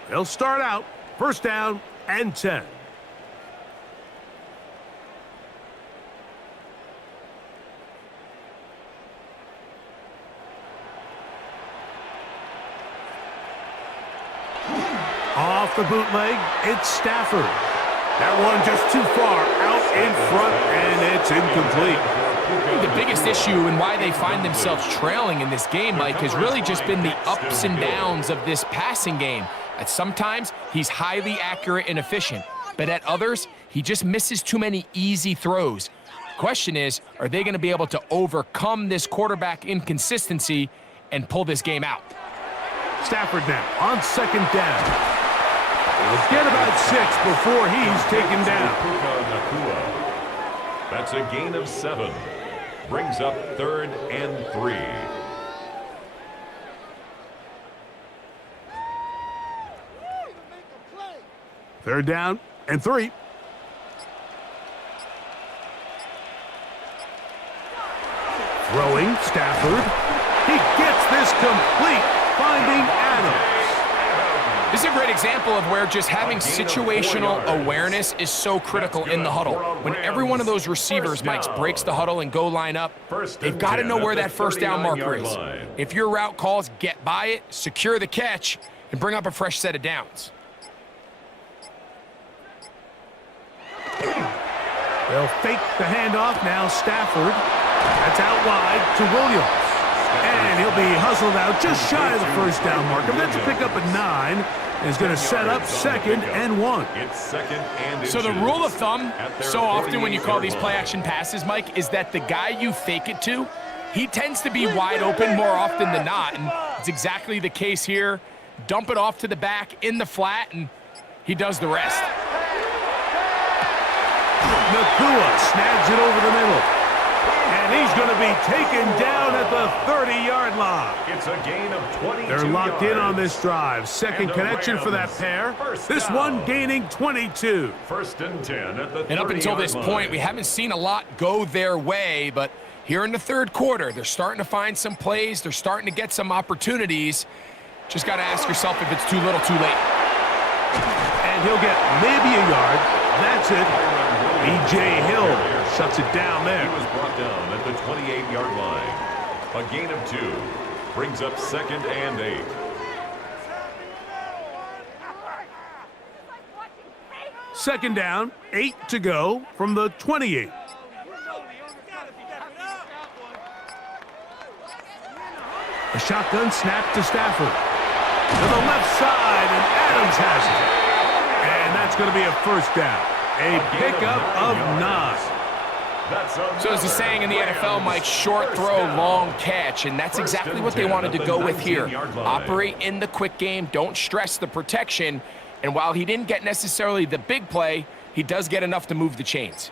They'll start out 1st down and 10. Off the bootleg, it's Stafford. That one just too far out in front, and it's incomplete. I think the biggest issue and why they find themselves trailing in this game, Mike, has really just been the ups and downs of this passing game. At sometimes, he's highly accurate and efficient, but at others, he just misses too many easy throws. Question is, are they going to be able to overcome this quarterback inconsistency and pull this game out? Stafford now on 2nd down. He'll get about 6 before he's taken down. That's a gain of 7. Brings up 3rd and 3. Third down and 3. Throwing, Stafford. He gets complete, finding Adams. This is a great example of where just having situational awareness is so critical in the huddle. When every one of those receivers, Mike, breaks the huddle and go line up, they've got to know where that first down marker is. If your route calls, get by it, secure the catch, and bring up a fresh set of downs. They'll fake the handoff now. Stafford. That's out wide to Williams. And he'll be hustled out just shy of the first down marker. That's a pick up at 9. And he's going to set up 2nd and 1. It's 2nd and So the rule of thumb, so often when you call these play-action passes, Mike, is that the guy you fake it to, he tends to be wide open more often than not. And it's exactly the case here. Dump it off to the back in the flat, and he does the rest. Nakua snags it over the middle. And he's going to be taken down at the 30-yard line. It's a gain of 22 They're locked in on yards. this drive. Second connection for that pair. This one gaining 22. 1st and 10 at the 30-yard line. And up until this point, we haven't seen a lot go their way, but here in the third quarter, they're starting to find some plays. They're starting to get some opportunities. Just got to ask yourself if it's too little, too late. And he'll get maybe a yard. That's it. B.J. Hill shuts it down there. He was brought down at the 28-yard line. A gain of 2 brings up 2nd and 8. Second down, 8 to go from the 28. A shotgun snap to Stafford. To the left side, and Adams has it. And that's going to be a first down. A pickup of 9. So as the saying in the NFL, Mike, short throw, long catch, and that's exactly what they wanted to go with here. Operate in the quick game, don't stress the protection, and while he didn't get necessarily the big play, he does get enough to move the chains.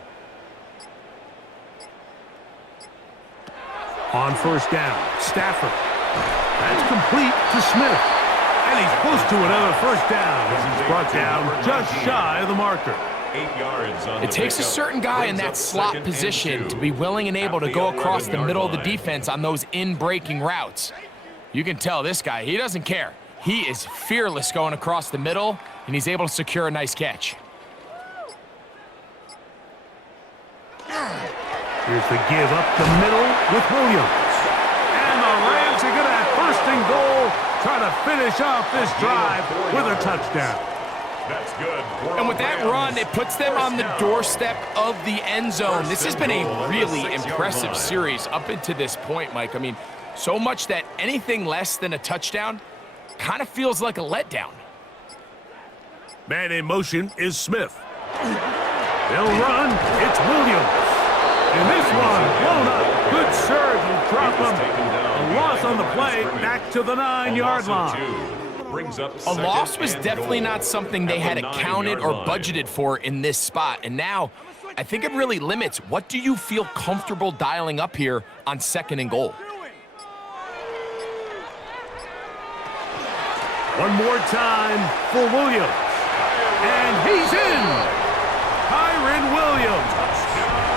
On first down, Stafford. That's complete to Smith. And he's close to another first down as he's brought down just shy of the marker. 8 yards on It takes a certain guy in that slot position to be willing and able to go across the middle of the defense on those in-breaking routes. You can tell this guy, he doesn't care. He is fearless going across the middle, and he's able to secure a nice catch. Here's the give up the middle with Williams. And the Rams are going to have first and goal, try to finish off this drive with a touchdown. That's good. And with that run, it puts them on the doorstep of the end zone. This has been a really impressive series up into this point, Mike. I mean, so much that anything less than a touchdown kind of feels like a letdown. Man in motion is Smith. They'll run. It's Williams. And this one blown up. Good surge and drop him. A loss on the play back to the 9-yard line. A loss was definitely not something they had accounted or budgeted for in this spot. And now, I think it really limits what do you feel comfortable dialing up here on 2nd and goal. One more time for Williams. And he's in. Kyren Williams.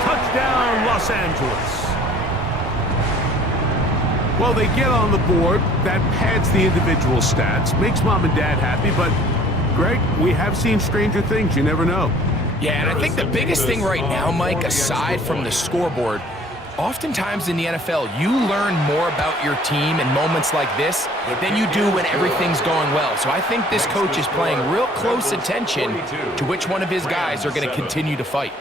Touchdown, Los Angeles. Well, they get on the board. That pads the individual stats, makes mom and dad happy, but, Greg, we have seen stranger things. You never know. Yeah, and I think the biggest thing right now, Mike, aside from the scoreboard, oftentimes in the NFL, you learn more about your team in moments like this than you do when everything's going well. So I think this coach is paying real close attention to which one of his guys are going to continue to fight.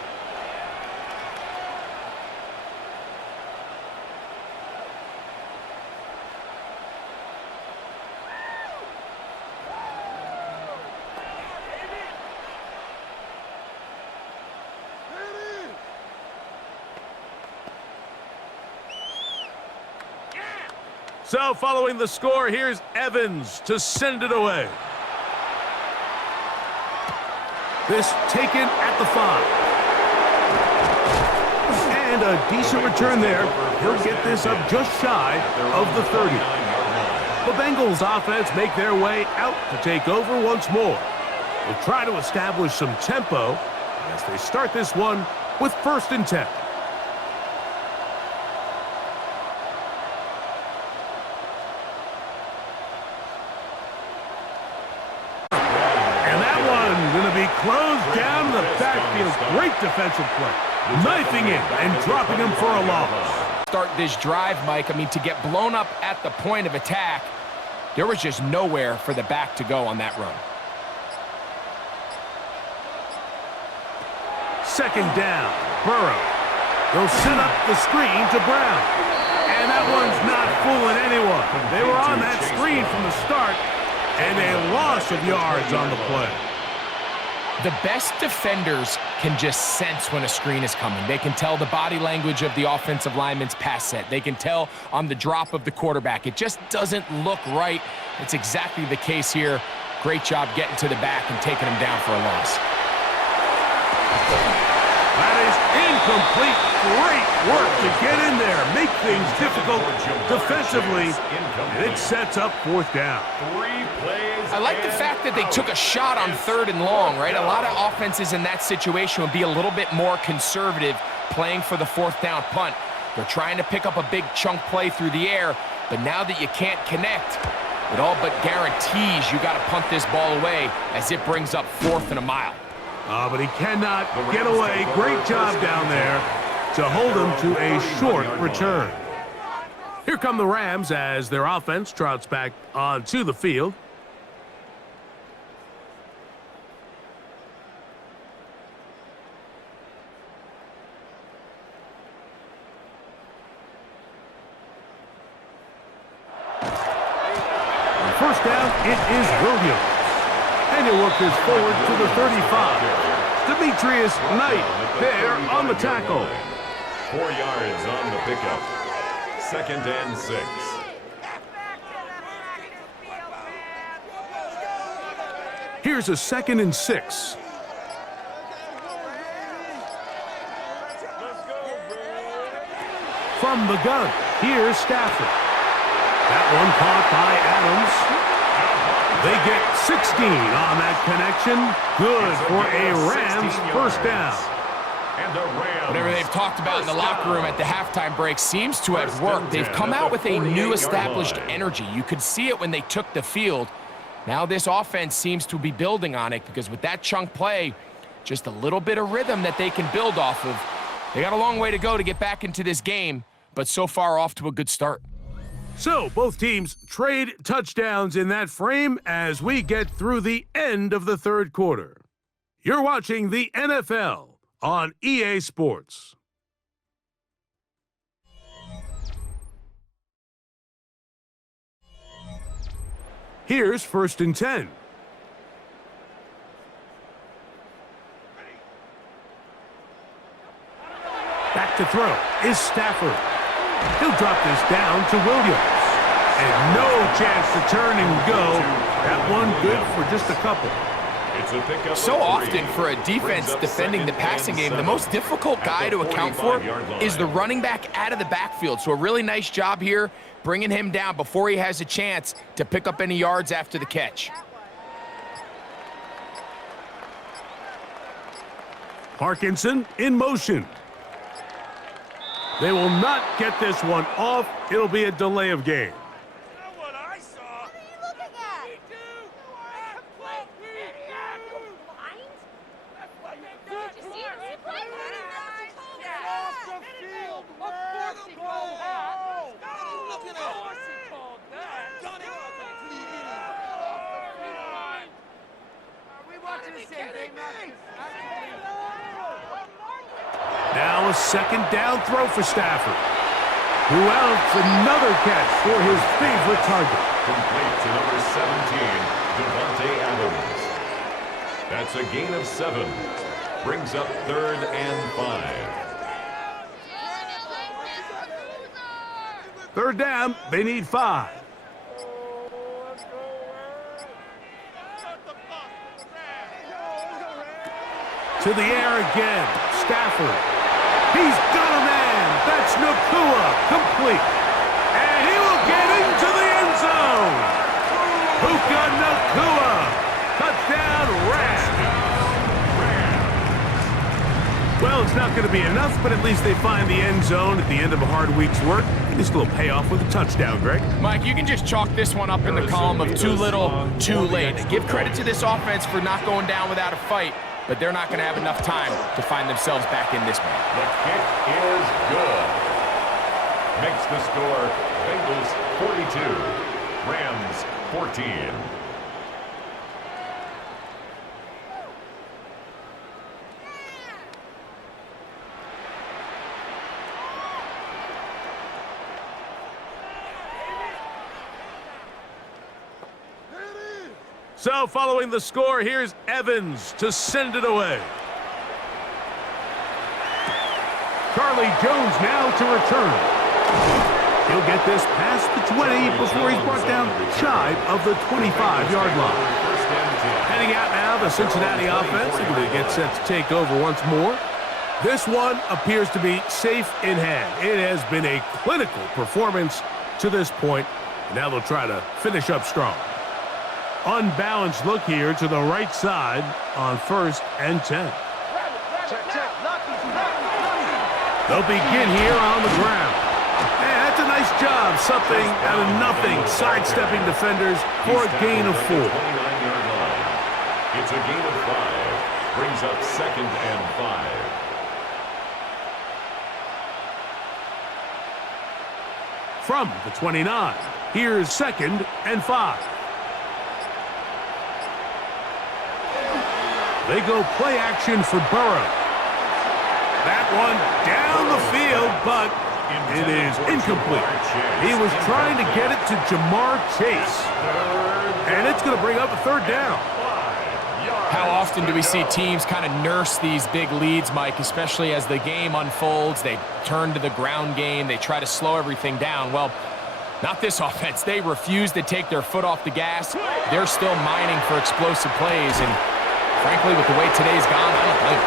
So following the score, here's Evans to send it away. This taken at the 5. And a decent return there. He'll get this up just shy of the 30. The Bengals offense make their way out to take over once more. They'll try to establish some tempo as they start this one with 1st and 10. one going to be closed down in the backfield. Great defensive play. Knifing in and dropping him for a loss. Start this drive, Mike. I mean, to get blown up at the point of attack, there was just nowhere for the back to go on that run. Second down, Burrow. They'll set up the screen to Brown. And that one's not fooling anyone. They were on that screen from the start, and a loss of yards on the play. The best defenders can just sense when a screen is coming. They can tell the body language of the offensive lineman's pass set. They can tell on the drop of the quarterback. It just doesn't look right. It's exactly the case here. Great job getting to the back and taking him down for a loss. That is incomplete. Great work to get in there, make things difficult defensively, and it sets up fourth down. I like the fact that they took a shot on 3rd and long, right? A lot of offenses in that situation would be a little bit more conservative playing for the 4th down punt. They're trying to pick up a big chunk play through the air, but now that you can't connect, it all but guarantees you got to punt this ball away as it brings up 4th and a mile. But he cannot get away. Great job down there to hold him to a short return. Here come the Rams as their offense trots back onto the field. On first down, it is Williams. And he'll work this forward to the 35. Demetrius Knight there on the tackle. 4 yards on the pickup. 2nd and 6. Here's a 2nd and 6. From the gun, here's Stafford. That one caught by Adams. They get 16 on that connection. Good for a Rams first down. Whatever they've talked about in the locker room at the halftime break seems to have worked. They've come out with a new established energy. You could see it when they took the field. Now this offense seems to be building on it because with that chunk play, just a little bit of rhythm that they can build off of. They got a long way to go to get back into this game, but so far off to a good start. So both teams trade touchdowns in that frame as we get through the end of the 3rd quarter. You're watching the NFL on EA Sports. Here's 1st and 10. Back to throw is Stafford. He'll drop this down to Williams. And no chance to turn and go. That one good for just a couple. So often for a defense defending the passing game, the most difficult guy to account for is the running back out of the backfield. So a really nice job here bringing him down before he has a chance to pick up any yards after the catch. Parkinson in motion. They will not get this one off. It'll be a delay of game. What I saw. What are you looking at? Did you see him zip line? Get off the field, man. Of course he called that. What are you looking at? Of course he called that. Johnny, are we watching the same thing, man? Now a 2nd down throw for Stafford, who else another catch for his favorite target. Complete to number 17, Devontae Adams. That's a gain of 7. Brings up 3rd and 5. 3rd down, they need 5. To the air again, Stafford. He's got a man. That's Nakua, complete. And he will get into the end zone. Puka Nakua, touchdown Rams. Well It's not going to be enough, but at least they find the end zone at the end of a hard week's work. This little payoff with a touchdown, Greg. Mike, you can just chalk this one up in the column of too little, too late. Give credit to this offense for not going down without a fight, but they're not going to have enough time to find themselves back in this one. The kick is good. Makes the score Bengals 42, Rams 14. So following the score, here's Evans to send it away. Charlie Jones now to return. He'll get this past the 20 before he's brought down shy of the 25-yard line. Heading out now, the Cincinnati offense. They're going to get set to take over once more. This one appears to be safe in hand. It has been a clinical performance to this point. Now they'll try to finish up strong. Unbalanced look here to the right side on 1st and 10. They'll begin here on the ground. And that's a nice job. Something out of nothing. Sidestepping defenders for a gain of 4. It's a gain of 5. Brings up 2nd and 5. From the 29, here's 2nd and 5. They go play action for Burrow. That one down the field, but it is incomplete. He was trying to get it to Jamar Chase. And it's going to bring up a 3rd down. How often do we see teams kind of nurse these big leads, Mike, especially as the game unfolds? They turn to the ground game. They try to slow everything down. Well, not this offense. They refuse to take their foot off the gas. They're still mining for explosive plays, and frankly, with the way today's gone, I don't blame him.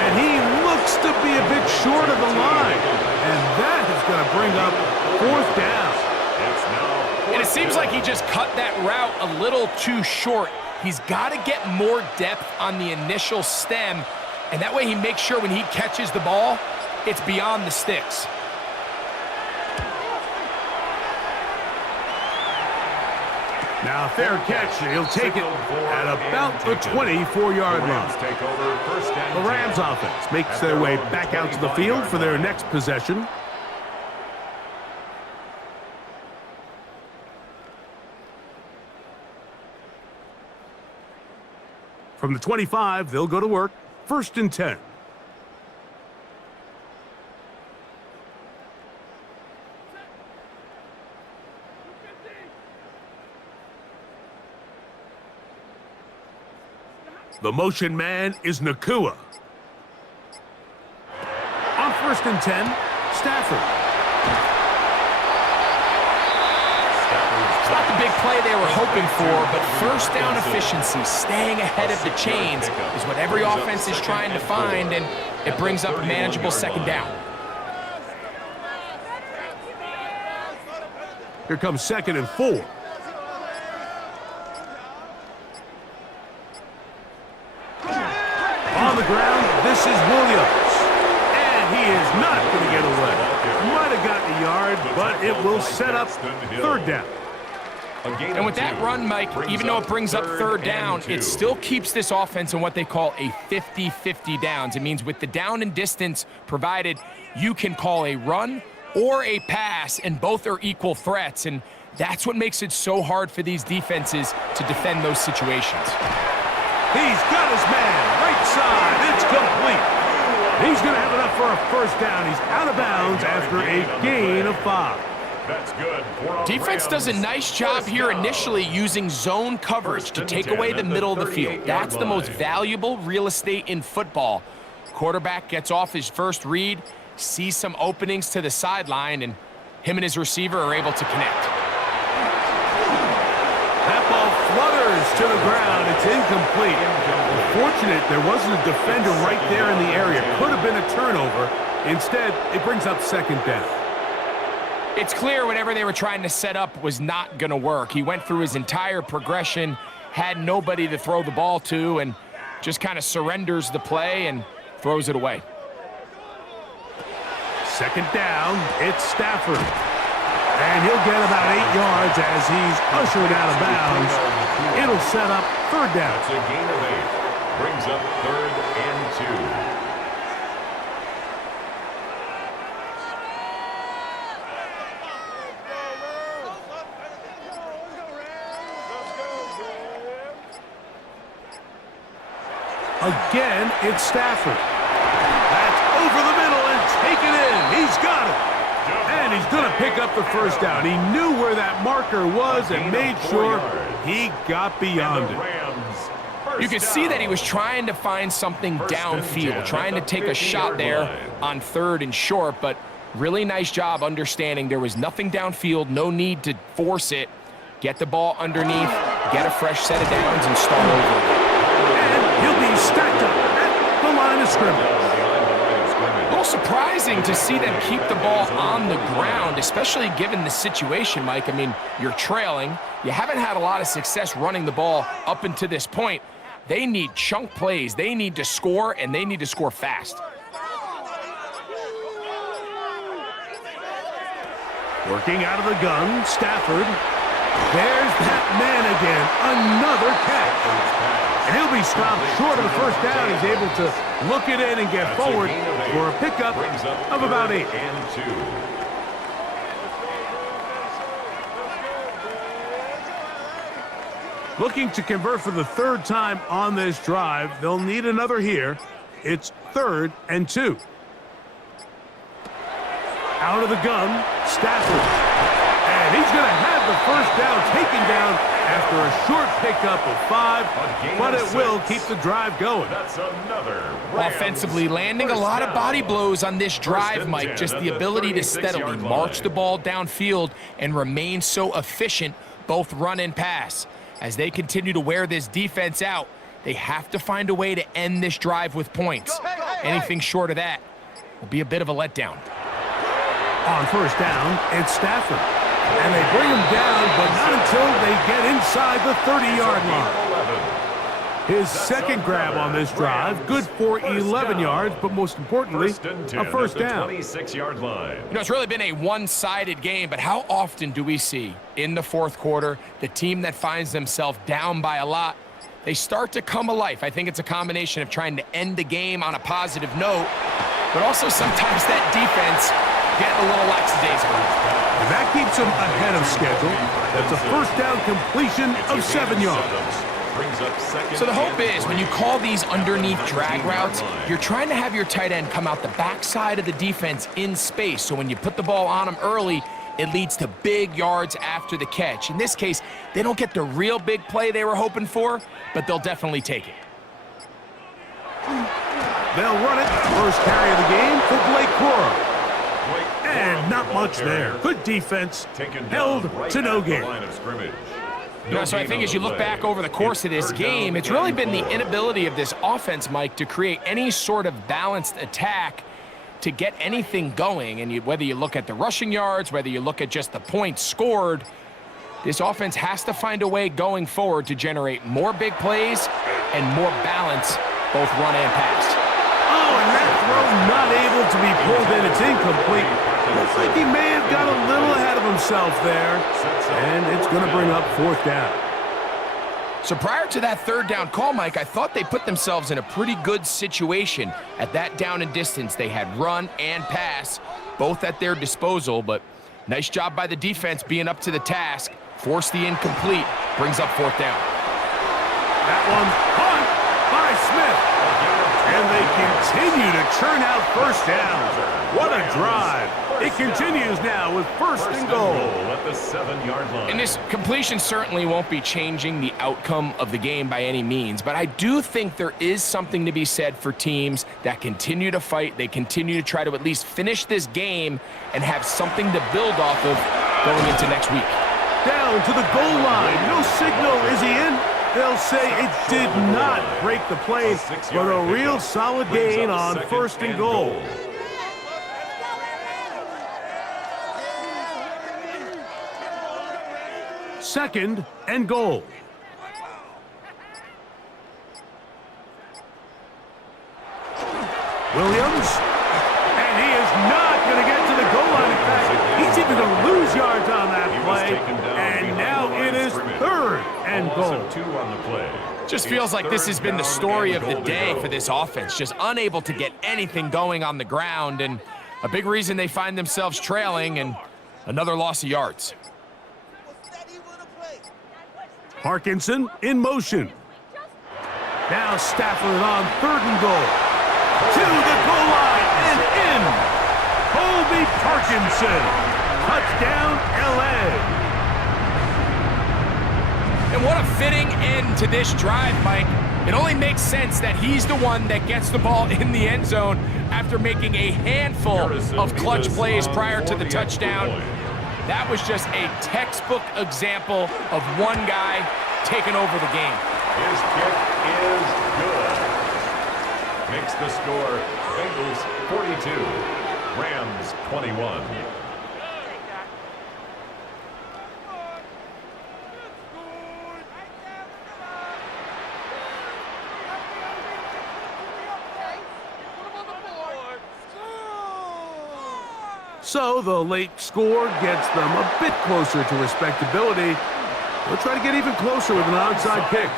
And he looks to be a bit short of the line. And that is going to bring up 4th down. And it seems like he just cut that route a little too short. He's got to get more depth on the initial stem, and that way he makes sure when he catches the ball, it's beyond the sticks. Now, fair catch. He'll take it at about the 24-yard line. The Rams offense makes their way back out to the field for their next possession. From the 25, they'll go to work. 1st and 10. The motion man is Nakua. On 1st and 10, Stafford. It's not the big play they were hoping for, but 1st down efficiency, staying ahead of the chains, is what every offense is trying to find, and it brings up a manageable 2nd down. Here comes 2nd and 4. On the ground, this is Williams. And he is not going to get away. Might have gotten a yard, but it will set up 3rd down. And with that run, Mike, even though it brings up 3rd down, it still keeps this offense in what they call a 50-50 downs. It means with the down and distance provided, you can call a run or a pass, and both are equal threats. And that's what makes it so hard for these defenses to defend those situations. He's got his man, right side, it's complete. He's going to have enough for a 1st down. He's out of bounds after a gain of 5. That's good. Defense does a nice job here initially using zone coverage to take away the middle of the field. That's the most valuable real estate in football. Quarterback gets off his first read, sees some openings to the sideline, and him and his receiver are able to connect. That ball flutters to the ground. It's incomplete. Fortunate there wasn't a defender right there in the area. Could have been a turnover. Instead, it brings up 2nd down. It's clear whatever they were trying to set up was not going to work. He went through his entire progression, had nobody to throw the ball to, and just kind of surrenders the play and throws it away. Second down, it's Stafford. And he'll get about 8 yards as he's ushered out of bounds. It'll set up third down. That's a gain of 8. Brings up 3rd and 2. Again, it's Stafford. That's over the middle and taken in. He's got it. And he's going to pick up the first down. He knew where that marker was and made sure he got beyond it. You can see that he was trying to find something downfield, trying to take a shot there on 3rd and short, but really nice job understanding there was nothing downfield, no need to force it. Get the ball underneath, get a fresh set of downs, and start over. And he'll be stacked up at the line of scrimmage. A little surprising to see them keep the ball on the ground, especially given the situation, Mike. I mean, you're trailing. You haven't had a lot of success running the ball up until this point. They need chunk plays. They need to score, and they need to score fast. Working out of the gun, Stafford. There's that man again. Another catch. And he'll be stopped short of the first down. He's able to look it in and get forward for a pickup of about 8. Looking to convert for the 3rd time on this drive. They'll need another here. It's 3rd and 2. Out of the gun, Stafford. And he's going to have the first down taken down after a short pickup of 5, but it will keep the drive going. That's another Offensively landing a lot of body blows on this drive, Mike. Just the ability to steadily march the ball downfield and remain so efficient, both run and pass. As they continue to wear this defense out, they have to find a way to end this drive with points. Anything short of that will be a bit of a letdown. On first down, it's Stafford. And they bring him down, but not until they get inside the 30-yard line. His second grab on this drive, good for 11 yards, but most importantly, a first down. 26-yard line. You know, it's really been a one-sided game, but how often do we see in the 4th quarter the team that finds themselves down by a lot, they start to come alive? I think it's a combination of trying to end the game on a positive note, but also sometimes that defense getting a little lackadaisical. And that keeps them ahead of schedule. That's a first down completion of 7 yards. So the hope is when you call these underneath drag routes, you're trying to have your tight end come out the backside of the defense in space. So when you put the ball on them early, it leads to big yards after the catch. In this case, they don't get the real big play they were hoping for, but they'll definitely take it. They'll run it. First carry of the game for Blake Corum. And not much there. Good defense. Held to no gain. You know, so I think as you look back over the course of this game, it's really been the inability of this offense, Mike, to create any sort of balanced attack to get anything going. And whether you look at the rushing yards, whether you look at just the points scored, this offense has to find a way going forward to generate more big plays and more balance, both run and pass. Oh, and that throw not able to be pulled in. It's incomplete. Looks like he may have got a little ahead of himself there. And it's going to bring up 4th down. So prior to that 3rd down call, Mike, I thought they put themselves in a pretty good situation. At that down and distance, they had run and pass, both at their disposal. But nice job by the defense being up to the task. Force the incomplete. Brings up 4th down. That one punt by Smith. And they continue to churn out first downs. What a drive. It continues now with first and goal. At the 7-yard line. And this completion certainly won't be changing the outcome of the game by any means, but I do think there is something to be said for teams that continue to fight. They continue to try to at least finish this game and have something to build off of going into next week. Down to the goal line. No signal. Is he in? They'll say it did not break the play, but a real solid gain on first and goal. Second and goal. Williams, and he is not going to get goal line. In fact, he's even going to lose yards on that He was play. taken down And behind now the line it of is scrimmage. 3rd and A loss goal. of 2 on the play. Just It's feels like this has been the 3rd story down of the and goal to day go. for this offense. Just unable to get anything going on the ground, and a big reason they find themselves trailing and another loss of yards. Parkinson in motion. Now Stafford on 3rd and goal. To the goal line and in. Colby Parkinson. Touchdown, L.A. And what a fitting end to this drive, Mike. It only makes sense that he's the one that gets the ball in the end zone after making a handful of clutch plays prior to the touchdown. That was just a textbook example of one guy taking over the game. His kick is good. Makes the score Bengals 42, Rams 21. So the late score gets them a bit closer to respectability. They'll try to get even closer with an onside kick.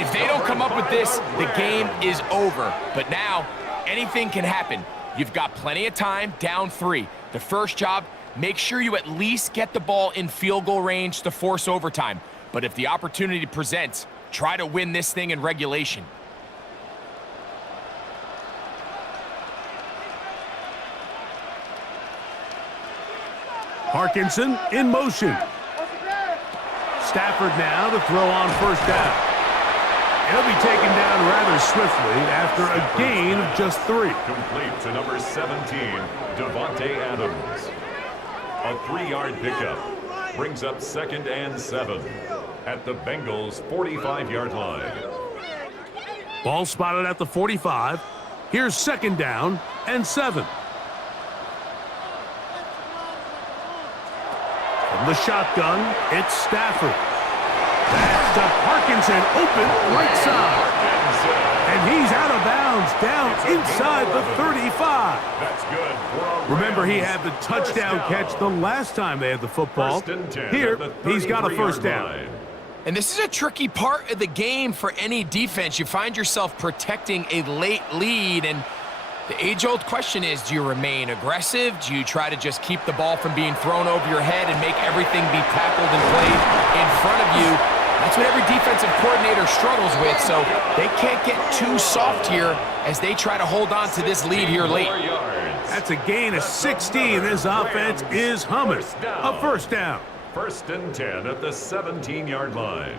If they don't come up with this, the game is over. But now, anything can happen. You've got plenty of time, down 3. The first job, make sure you at least get the ball in field goal range to force overtime. But if the opportunity presents, try to win this thing in regulation. Parkinson in motion. Stafford now to throw on 1st down. He'll be taken down rather swiftly after a gain of just 3. Complete to number 17, Devontae Adams. A 3-yard pickup brings up 2nd and 7 at the Bengals' 45-yard line. Ball spotted at the 45. Here's 2nd down and 7. From the shotgun, it's Stafford. That's to Parkinson, open right side. And he's out of bounds, down inside the 35. That's good for a Remember, he Rams had the touchdown catch the last time they had the football. 1st and 10 Here, at the he's got a 1st 33-yard down. line. And this is a tricky part of the game for any defense. You find yourself protecting a late lead, and the age-old question is, do you remain aggressive? Do you try to just keep the ball from being thrown over your head and make everything be tackled and played in front of you? That's what every defensive coordinator struggles with, so they can't get too soft here as they try to hold on to this lead here late. That's a gain of 16. This offense is humming. A 1st down. 1st and 10 at the 17-yard line.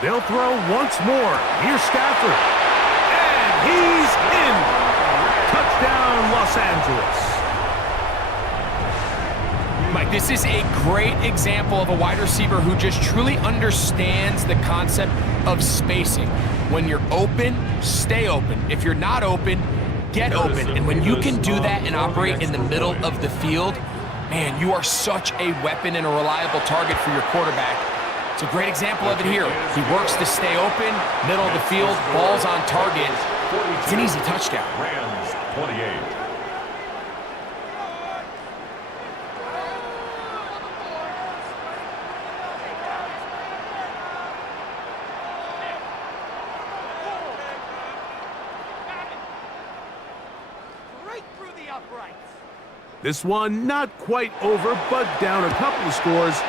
They'll throw once more. Here's Stafford. And he's in. Touchdown, Los Angeles. Mike, this is a great example of a wide receiver who just truly understands the concept of spacing. When you're open, stay open. If you're not open, get open. And when you can do that and operate in the middle of the field, man, you are such a weapon and a reliable target for your quarterback. It's a great example of it here. He works to stay open, middle of the field, ball's on target. It's an easy touchdown. Rams 28. Right through the uprights. This one not quite over, but down a couple of scores.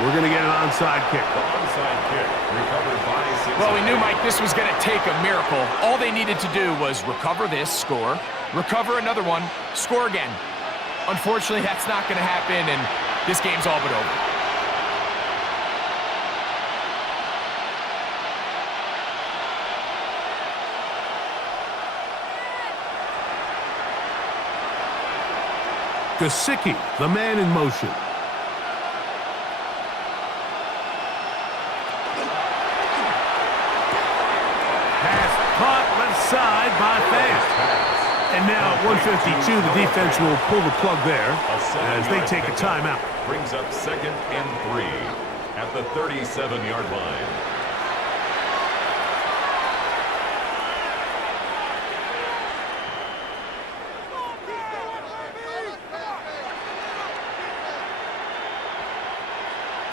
We're going to get an onside kick. The onside kick recovered by Cincinnati. Well, we knew, Mike, this was going to take a miracle. All they needed to do was recover this, score, recover another one, score again. Unfortunately, that's not going to happen, and this game's all but over. Gesicki, the man in motion. Pass caught left side by Fant. And And now at 1:52, the defense will pull the plug there as they take a timeout. Brings up 2nd and 3 at the 37-yard line.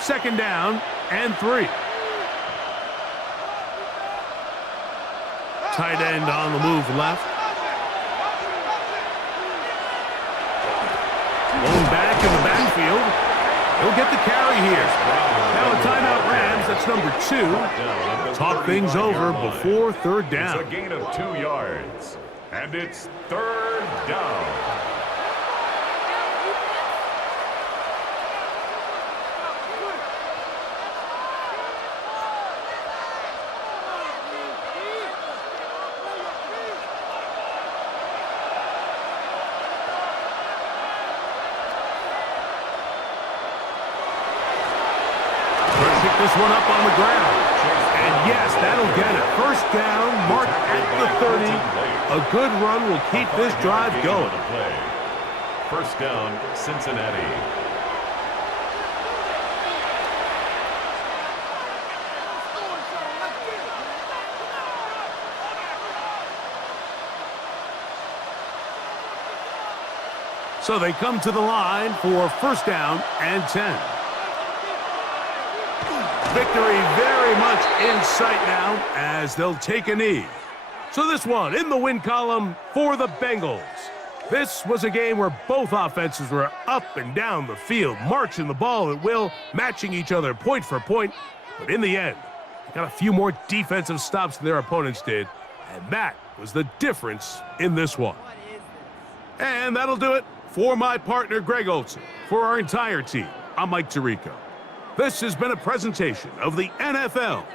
Second down and 3. Tight end on the move left. Going back in the backfield. He'll get the carry here. Now a timeout Rams. That's number 2. Talk things over before third down. It's a gain of 2 yards. And it's third down. This one up on the ground. And yes, that'll get it. First down, marked at the 30. A good run will keep this drive going. First down, Cincinnati. So they come to the line for first down and 10. Victory very much in sight now as they'll take a knee. So this one in the win column for the Bengals. This was a game where both offenses were up and down the field, marching the ball at will, matching each other point for point. But in the end, they got a few more defensive stops than their opponents did, and that was the difference in this one. And that'll do it for my partner, Greg Olson. For our entire team, I'm Mike Tirico. This has been a presentation of the NFL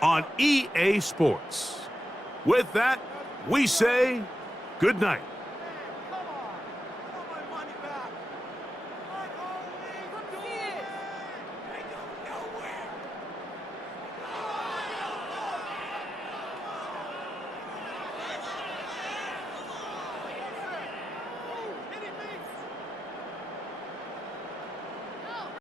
on EA Sports. With that, we say good night.